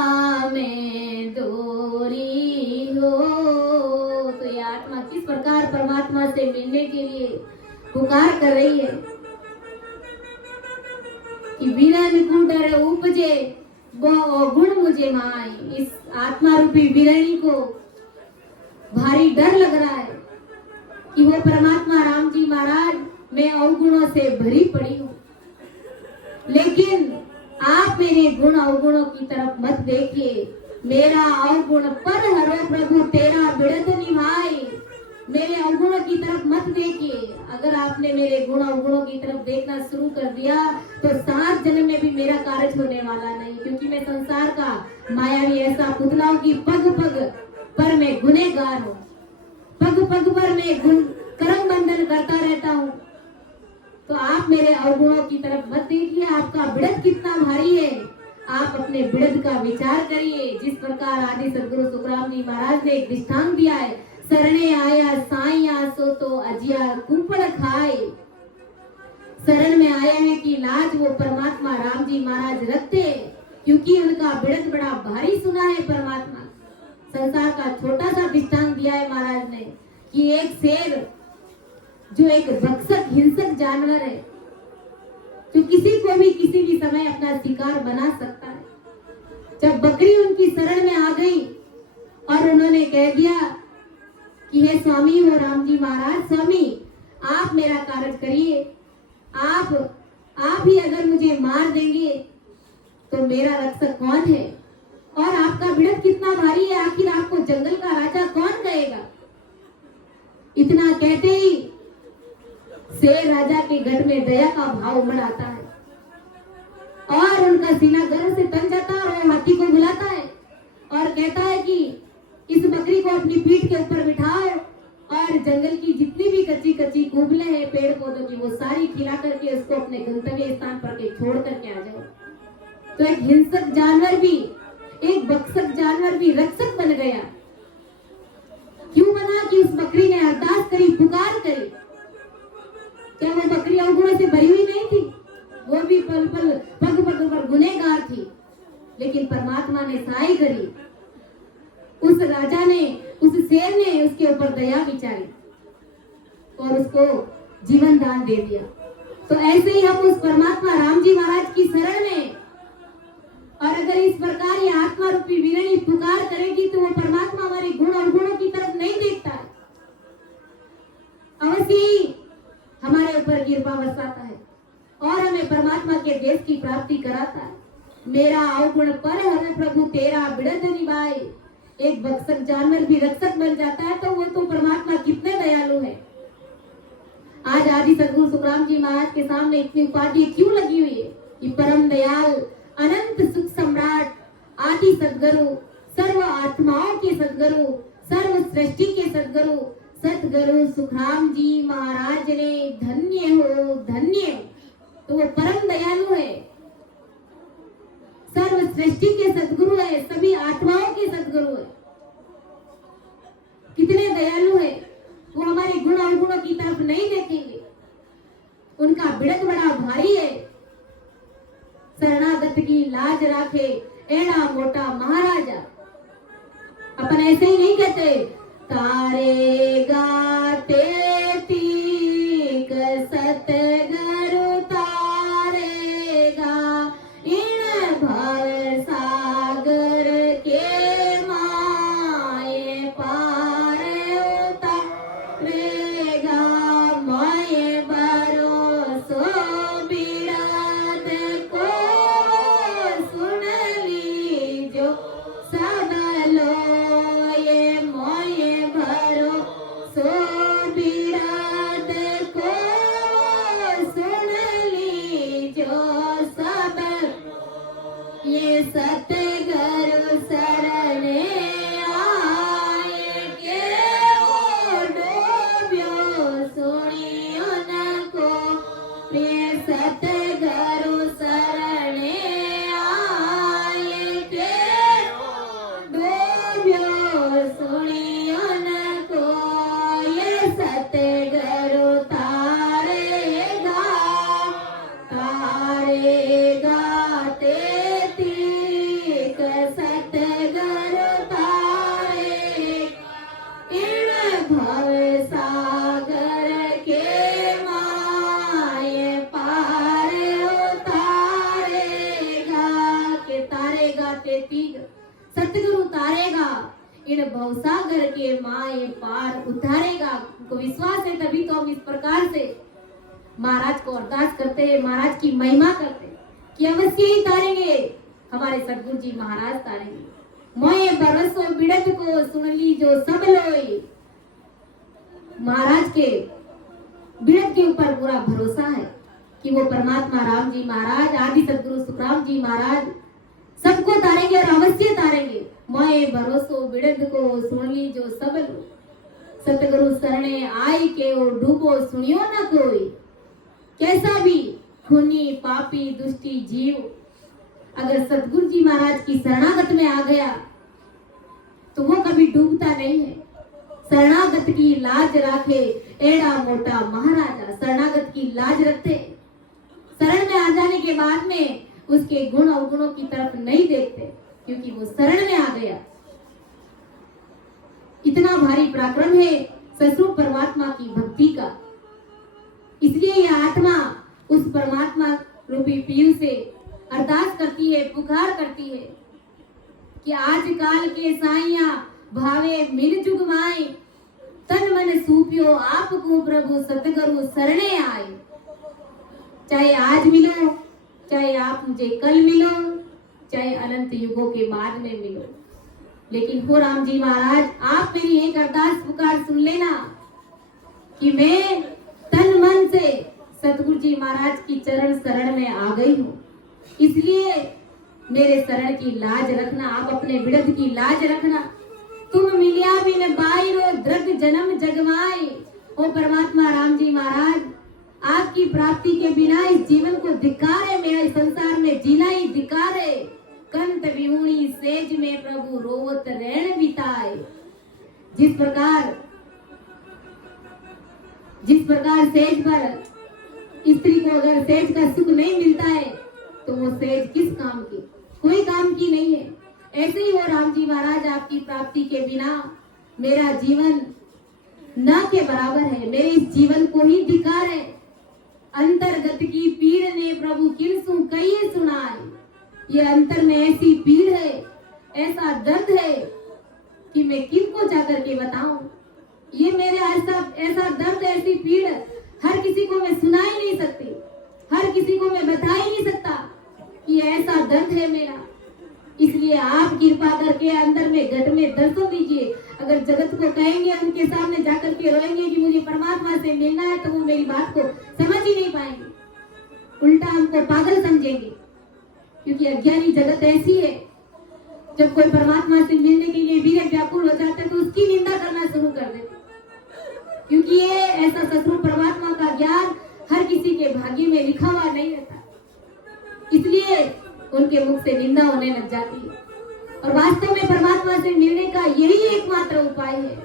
में दोरी हो। तो ये आत्मा किस प्रकार परमात्मा से मिलने के लिए पुकार कर रही है कि विरन कुंडर उपजे वो गुण मुझे माए। इस आत्मा रूपी विरणी को भारी डर लग रहा है कि वो परमात्मा राम जी महाराज, मैं अवगुणों से भरी पड़ी हूँ। लेकिन आप मेरे गुण अवगुणों की तरफ मत देखिए। मेरा अवगुण पर हरो प्रभु, तेरा बिरद निभाए। मेरे अवगुणों की तरफ मत देखिए। अगर आपने मेरे गुण अवगुणों की तरफ देखना शुरू कर दिया तो 7 जन्म में भी मेरा कार्य होने वाला नहीं, क्योंकि मैं संसार का मायावी ऐसा पुतला हूं कि पग पग पर मैं गुनहगार हूं, पग पग पर मैं गुण कर्म बंधन करता रहता हूं। तो आप मेरे अवगुणों की तरफ मत देखिए। आपका बिड़द कितना भारी है, आप अपने बिड़द का विचार करिए। जिस प्रकार आदि सदगुरु सुखराम जी महाराज ने एक दृष्टांत दिया है, शरणे आया साइया सो तो अजिया कुपड़ खाए। शरण में आए हैं कि लाज वो परमात्मा राम जी महाराज रखते हैं, क्योंकि उनका बिड़द बड़ा भारी सुना है परमात्मा। संसार का छोटा सा दृष्टांत दिया है महाराज ने कि एक शेर जो एक भक्षक हिंसक जानवर है, जो किसी को भी किसी भी समय अपना शिकार बना सकता है। जब बकरी उनकी शरण में आ गई और उन्होंने कह दिया कि हे स्वामी हो राम जी महाराज, स्वामी आप मेरा कार्य करिए, आप ही अगर मुझे मार देंगे तो मेरा रक्षक कौन है, और आपका बिड़द कितना भारी है, आखिर आपको जंगल का राजा कौन कहेगा। इतना कहते ही शेर राजा के गढ़ में दया का भाव उमड़ आता है और उनका सीना गर्व से तन जाता है, और वो हाथी को बुलाता है और कहता है कि इस बकरी को अपनी पीठ के ऊपर बिठाओ और जंगल की जितनी भी कच्ची कच्ची कुबले हैं पेड़ पौधों की, वो सारी खिला करके उसको अपने गंतव्य स्थान पर के छोड़ करके आ जाओ। तो एक हिंसक जानवर भी, एक भक्षक जानवर भी रक्षक बन गया। क्यों बना कि उस बकरी ने अरदास करी, पुकार करी। क्या वो बकरी अवगुणों से भरी हुई नहीं थी? वो भी पल पल पग पग पर गुनहगार थी, लेकिन परमात्मा ने सहाय करी। उस राजा ने, उस शेर ने उसके ऊपर दया विचारी और उसको जीवन दान दे दिया। तो ऐसे ही हम उस परमात्मा राम जी महाराज की शरण में, और अगर इस प्रकार ये आत्मा रूपी वीरणी पुकार करेगी तो वो परमात्मा हमारे गुण और गुणों की तरफ नहीं देखता है, अवश्य ही हमारे ऊपर कृपा बरसाता है और हमें परमात्मा के देश की प्राप्ति कराता है। मेरा अवगुण पर हर प्रभु तेरा बिड़द निभाए। एक भक्षक जानवर भी रक्षक बन जाता है तो वो तो परमात्मा कितने दयालु है। आज आदि सदगुरु सुखराम जी महाराज के सामने इतनी उपाधि क्यों लगी हुई है कि परम दयाल, अनंत सुख सम्राट, आदि सदगुरु, सर्व आत्माओं के सदगुरु, सर्व सृष्टि के सदगुरु सदगुरु सुखराम जी महाराज ने धन्य हो, धन्य हो। तो वो परम दयालु है, सर्व सृष्टि के सदगुरु है, सभी आत्माओं के सदगुरु है। कितने दयालु है वो, हमारे गुण अवगुणों की तरफ नहीं देखेंगे। उनका बिड़द बड़ा भारी है। शरणागत की लाज राखे एड़ा मोटा महाराजा। अपन ऐसे ही नहीं कहते तारे गाते तीक सतगुरु तारेगा इन भव सागर के माए पार उतारेगा माए भरोसो बिड़द को सुन लीजो सब लोए मोए भरोसो बिड़द को सुन लीजो सब ये सतगुरु शरणे आए के ओ डोब्यो सुनियो नको। ये सतगुरु शरणे आए के ओ डोब्यो सुनियो नको। ये सतगुरु तारेगा तारेगा तीक सतगुरु तारे इन भव सागर के माए पार उतारेगा। के तारेगा ते तीक सतगुरु तारेगा इन भवसागर के माए पार उतारेगा। उनको विश्वास है, तभी तो हम इस प्रकार से महाराज को अरदास करते हैं, महाराज की महिमा करते हैं कि अवश्य ही तारेंगे, हमारे सदगुरु जी महाराज तारेंगे। मोए भरोसो बिड़द को सुन ली जो सब लोई। महाराज के बिरद के ऊपर पूरा भरोसा है कि वो परमात्मा राम जी महाराज, आदि सदगुरु सुखराम जी महाराज सबको तारेंगे और अवश्य तारेंगे। मोए भरोसो बिरद को सुन ली जो सब लोग, सतगुरु शरणे आई के ओ डूबो सुनियो न कोई। कैसा भी खूनी पापी दुष्टी जीव अगर सतगुरु जी महाराज की शरणागत में आ गया तो वो कभी डूबता नहीं है। शरणागत की लाज राखे एड़ा मोटा महाराजा, शरणागत की लाज रखते। शरण में आ जाने के बाद में उसके गुण अवगुणों की तरफ नहीं देखते, क्योंकि वो शरण में आ गया। इतना भारी पराक्रम है ससुर परमात्मा की भक्ति का। इसलिए यह आत्मा उस परमात्मा रूपी पीयू से अरदास करती है, पुकार करती है कि आज काल के साइया भावे मिल जुग माए, तन मन सूपियो आपको प्रभु सतगुरु शरणे आए। चाहे आज मिलो, चाहे आप मुझे कल मिलो, चाहे अनंत युगों के बाद में मिलो, लेकिन हो राम जी महाराज आप मेरी एक अरदास पुकार सुन लेना कि मैं तन मन से सतगुरु जी महाराज की चरण शरण में आ गई हूँ। इसलिए मेरे शरण की लाज रखना, आप अपने बिरद की लाज रखना। तुम मिलिया बिन बाईरो द्रग जन्म जगमाए। ओ परमात्मा राम जी महाराज, आपकी प्राप्ति के बिना इस जीवन को धिक्कार है, मेरा इस संसार में जीना ही धिक्कार है। कंत विहुणी सेज में प्रभु रोवत रैन बिताए। जिस प्रकार सेज पर स्त्री को अगर सेज का सुख नहीं मिलता है तो वो सेज किस काम की, कोई काम की नहीं है। ऐसे ही वो राम जी महाराज आपकी प्राप्ति के बिना मेरा जीवन न के बराबर है, मेरे इस जीवन को ही धिक्कार है। अंतर्गत की पीड़ ने प्रभु किरसु कहिए सुनाए। ये अंतर में ऐसी पीड़ है, ऐसा दर्द है कि मैं किनको जाकर के बताऊं। ये मेरे ऐसा दर्द, ऐसी पीड़ हर किसी को मैं सुना ही नहीं सकती, हर किसी को मैं बता ही नहीं सकता कि ऐसा दर्द है मेरा। इसलिए आप कृपा करके अंदर में घट में दर्शो दीजिए। अगर जगत को कहेंगे, उनके सामने जाकर के रोएंगे कि मुझे परमात्मा से मिलना है, तो वो मेरी बात को समझ ही नहीं पाएंगे, उल्टा हमको पागल समझेंगे। क्योंकि अज्ञानी जगत ऐसी है, जब कोई परमात्मा से मिलने के लिए वीर व्याकुल हो जाता है तो उसकी निंदा करना शुरू कर देते, क्योंकि ये ऐसा सतगुरु परमात्मा का ज्ञान हर किसी के भाग्य में लिखा हुआ नहीं रहता। इसलिए उनके मुख से निंदा होने लग जाती है। और वास्तव में परमात्मा से मिलने का यही एकमात्र उपाय है।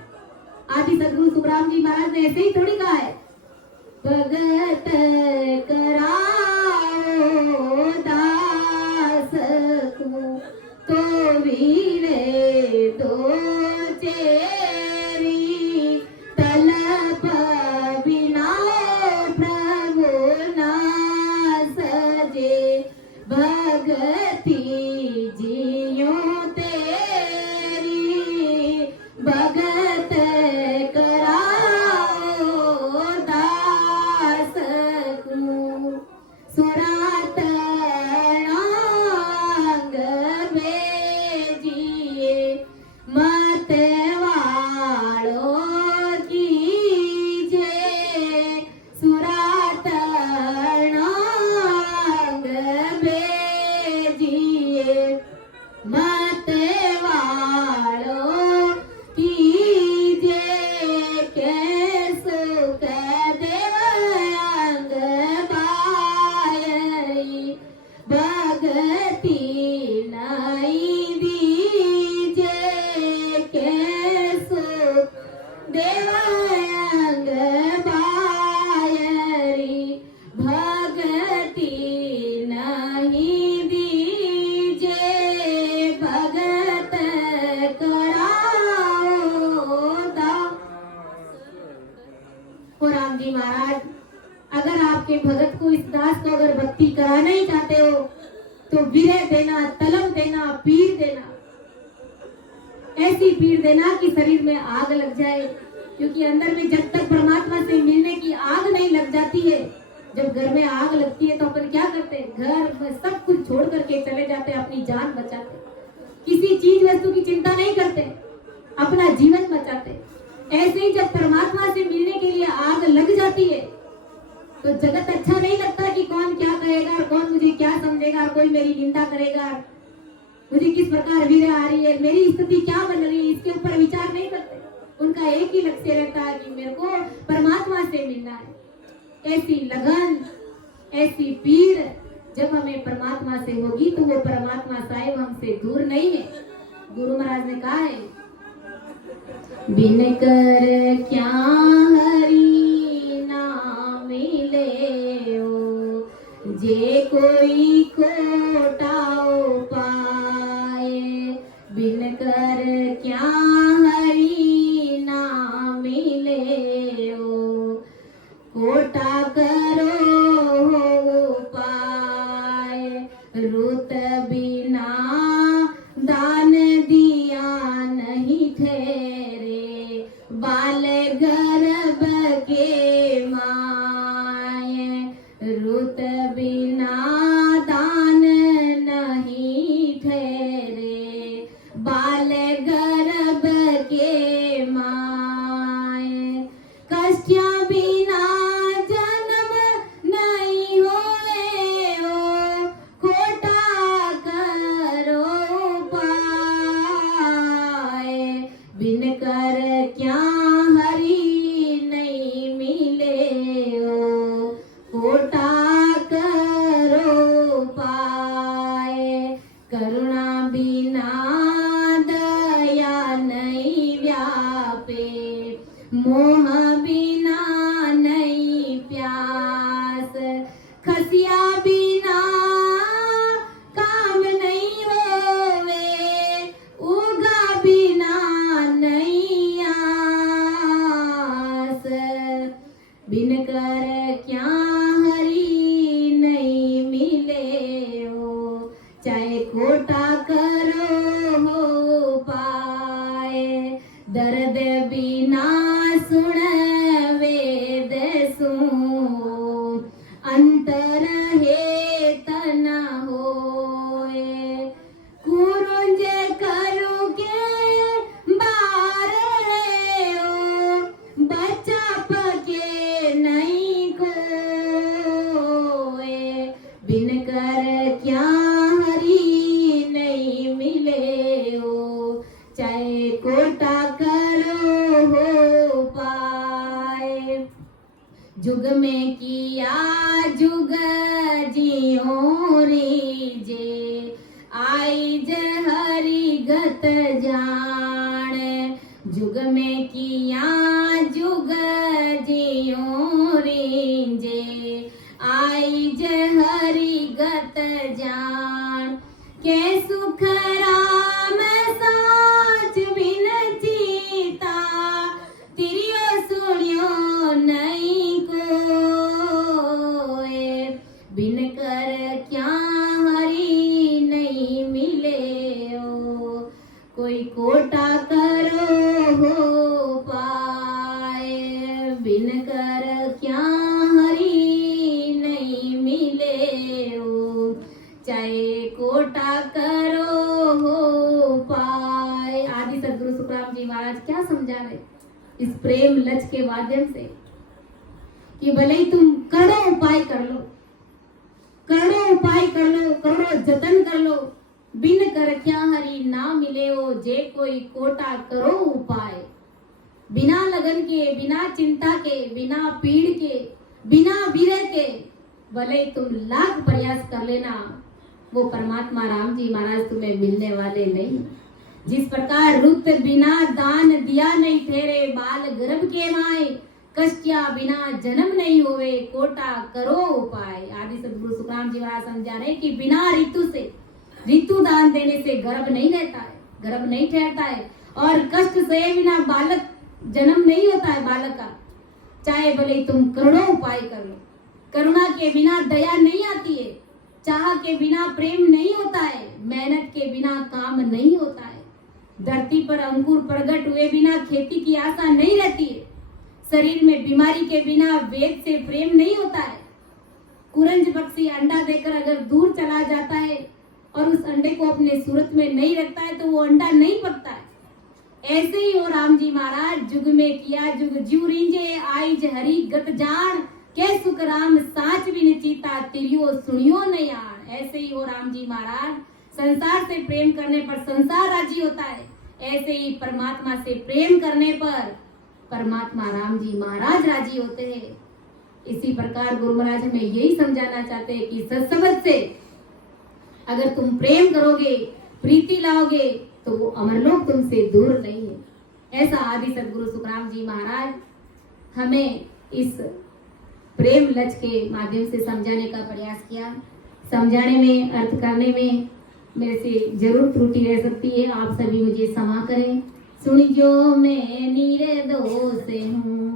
आदि सदगुरु सुखराम जी महाराज ने ऐसे ही थोड़ी कहा है, भगत कराओ दास को तो वीरे दो चेरी तलप बिना प्रभु ना सजे। भगति जियो तेरी भगत कराओ दास को सुरात नांग भेजिए मत वालों कीजे। सुरात नांग भेजिए मत वालों कीजे। कैसो देव अंग पायई भगति नहीं दीजे। कैसो देव अंग पायई भगति नहीं दीजे। भगत कराओ दास। हो राम जी महाराज, अगर आपके भगत को, इस दास को अगर भक्ति कराना ही चाहते हो तो विरह देना, तलब देना, पीड़ देना, ऐसी पीड़ देना कि शरीर में आग लग जाए। क्योंकि अंदर में जब तक परमात्मा से मिलने की आग नहीं लग जाती है, जब घर में आग लगती है तो अपन क्या करते हैं, घर में सब कुछ छोड़ करके चले जाते हैं, अपनी जान बचाते, किसी चीज वस्तु की चिंता नहीं करते, अपना जीवन बचाते। ऐसे ही जब परमात्मा से मिलने के लिए आग लग जाती है तो जगत अच्छा नहीं लगता कि कौन क्या कहेगा और कौन मुझे क्या समझेगा और कोई मेरी निंदा करेगा, मुझे किस प्रकार वीरा आ रही है, मेरी स्थिति क्या बन रही है, इसके ऊपर विचार नहीं करते। उनका एक ही लक्ष्य रहता है कि मेरे को परमात्मा से मिलना है। ऐसी लगन, ऐसी पीड़ जब हमें परमात्मा से होगी तो वो परमात्मा साहिब हमसे दूर नहीं है। गुरु महाराज ने कहा है, बिन कर क्या हरि नाम मिले ओ, जे कोई कोटाओ पाए। बिन कर क्या हरि नाम मिले ओ, कोटा करो हो पाए। रुत बिना दान दिया नहीं ठहरे, बाल गर्भ के माए। रुत बिना दान नहीं ठहरे, बाल गर्भ के माए। कष्टिया बिना जन्म नहीं होए ओ, खोटा करो पाए। बिन कर क्या हरि नहीं मिले ओ, खोटा करो पाए। करुणा बिना दया नहीं व्यापे, मोह बिना नहीं प्यास। खसिया बिना काम नहीं होवे, उगा बिना नहीं आस। बिन कर क्या हरि नहीं मिले ओ, चाहे खोटा करो हो पाए। दर्द बिना सुन वेद सो, अंतर हे तन होए। कुरुंज करू के बारे ओ, बच्चा पके नहीं कोए। बिन कर क्या हरि नहीं मिले ओ, चाहे कोटा करो हो पाए। जुग में किया जुग जियो रीजे, आई हरि गत जान। जुग में किया जुग जियो रीजे, आई हरि गत जान। के सुख राम साच बिन चीता, तिरियो सुनियो नहीं कोए। बिन कर क्या हरि नहीं मिले ओ, कोई कोटा करो हो पाए। बिन कर क्या हरि नहीं मिले ओ, चाहे कोटा करो हो पाए। आदि सदगुरु सुखराम जी महाराज क्या समझा रहे इस प्रेम लच के माध्यम से, कि भले ही तुम करोड़ों उपाय कर लो, करोड़ों उपाय कर लो, करोड़ों जतन कर लो, बिन कर क्या हरि ना मिले हो, जे कोई कोटा करो उपाय। बिना लगन के, बिना चिंता के, बिना पीड़ के, बिना विरह के, भले तुम लाख प्रयास कर लेना, वो परमात्मा राम जी महाराज तुम्हें मिलने वाले नहीं। जिस प्रकार रुत बिना दान दिया नहीं ठहरे, बाल गर्भ के माए। कष्टिया बिना जन्म नहीं होवे, कोटा करो उपाय। आदि सदगुरु सुखराम जी महाराज समझा रहे कि बिना ऋतु से, ऋतु दान देने से गर्भ नहीं रहता है, गर्भ नहीं ठहरता है, और कष्ट से बिना बालक जन्म नहीं होता है बालक का। चाहे भले तुम करोड़ों उपाय कर लो, करुणा के बिना दया नहीं आती है, चाह के बिना प्रेम नहीं होता है, मेहनत के बिना काम नहीं होता है, धरती पर अंकुर प्रकट हुए बिना खेती की आशा नहीं रहती है, शरीर में बीमारी के बिना वेद से प्रेम नहीं होता है। कुरंज पक्षी अंडा देकर अगर दूर चला जाता है और उस अंडे को अपने सूरत में नहीं रखता है तो वो अंडा नहीं पकता है। ऐसे ही हो राम जी महाराज जुग में किया जुग जीव रींजे आइज हरि गत जान के सुख राम साच भी निचीता तिरियो सुनियो नहीं आन। ऐसे ही हो राम जी महाराज, संसार से प्रेम करने पर संसार राजी होता है, ऐसे ही परमात्मा से प्रेम करने पर परमात्मा राम जी महाराज राजी होते हैं। इसी प्रकार गुरु महाराज हमें यही समझाना चाहते हैं कि सत्संग से अगर तुम प्रेम करोगे, प्रीति लाओगे, तो वो अमरलोक तुमसे दूर नहीं है। ऐसा आदि सदगुरु सुखराम जी महाराज हमें इस प्रेम लच के माध्यम से समझाने का प्रयास किया। समझाने में, अर्थ करने में मेरे से जरूर त्रुटि रह सकती है, आप सभी मुझे क्षमा करें। सुनियो मैं नीरे दोष हूँ,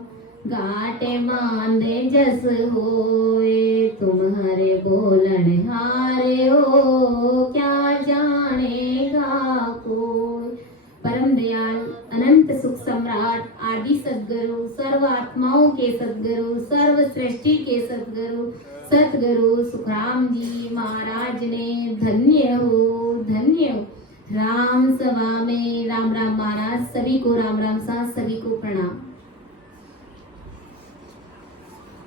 गाटे मांदे जस होए, तुम्हारे बोलन हारे हो, क्या जानेगा कोई। परम दयाल अनंत सुख सम्राट आदि सद्गुरु, सर्व आत्माओं के सद्गुरु, सर्व सृष्टि के सद्गुरु सतगुरु सुखराम जी महाराज ने धन्य हो, धन्य हो। राम सभा में राम राम महाराज, सभी को राम राम सा, सभी को प्रणाम।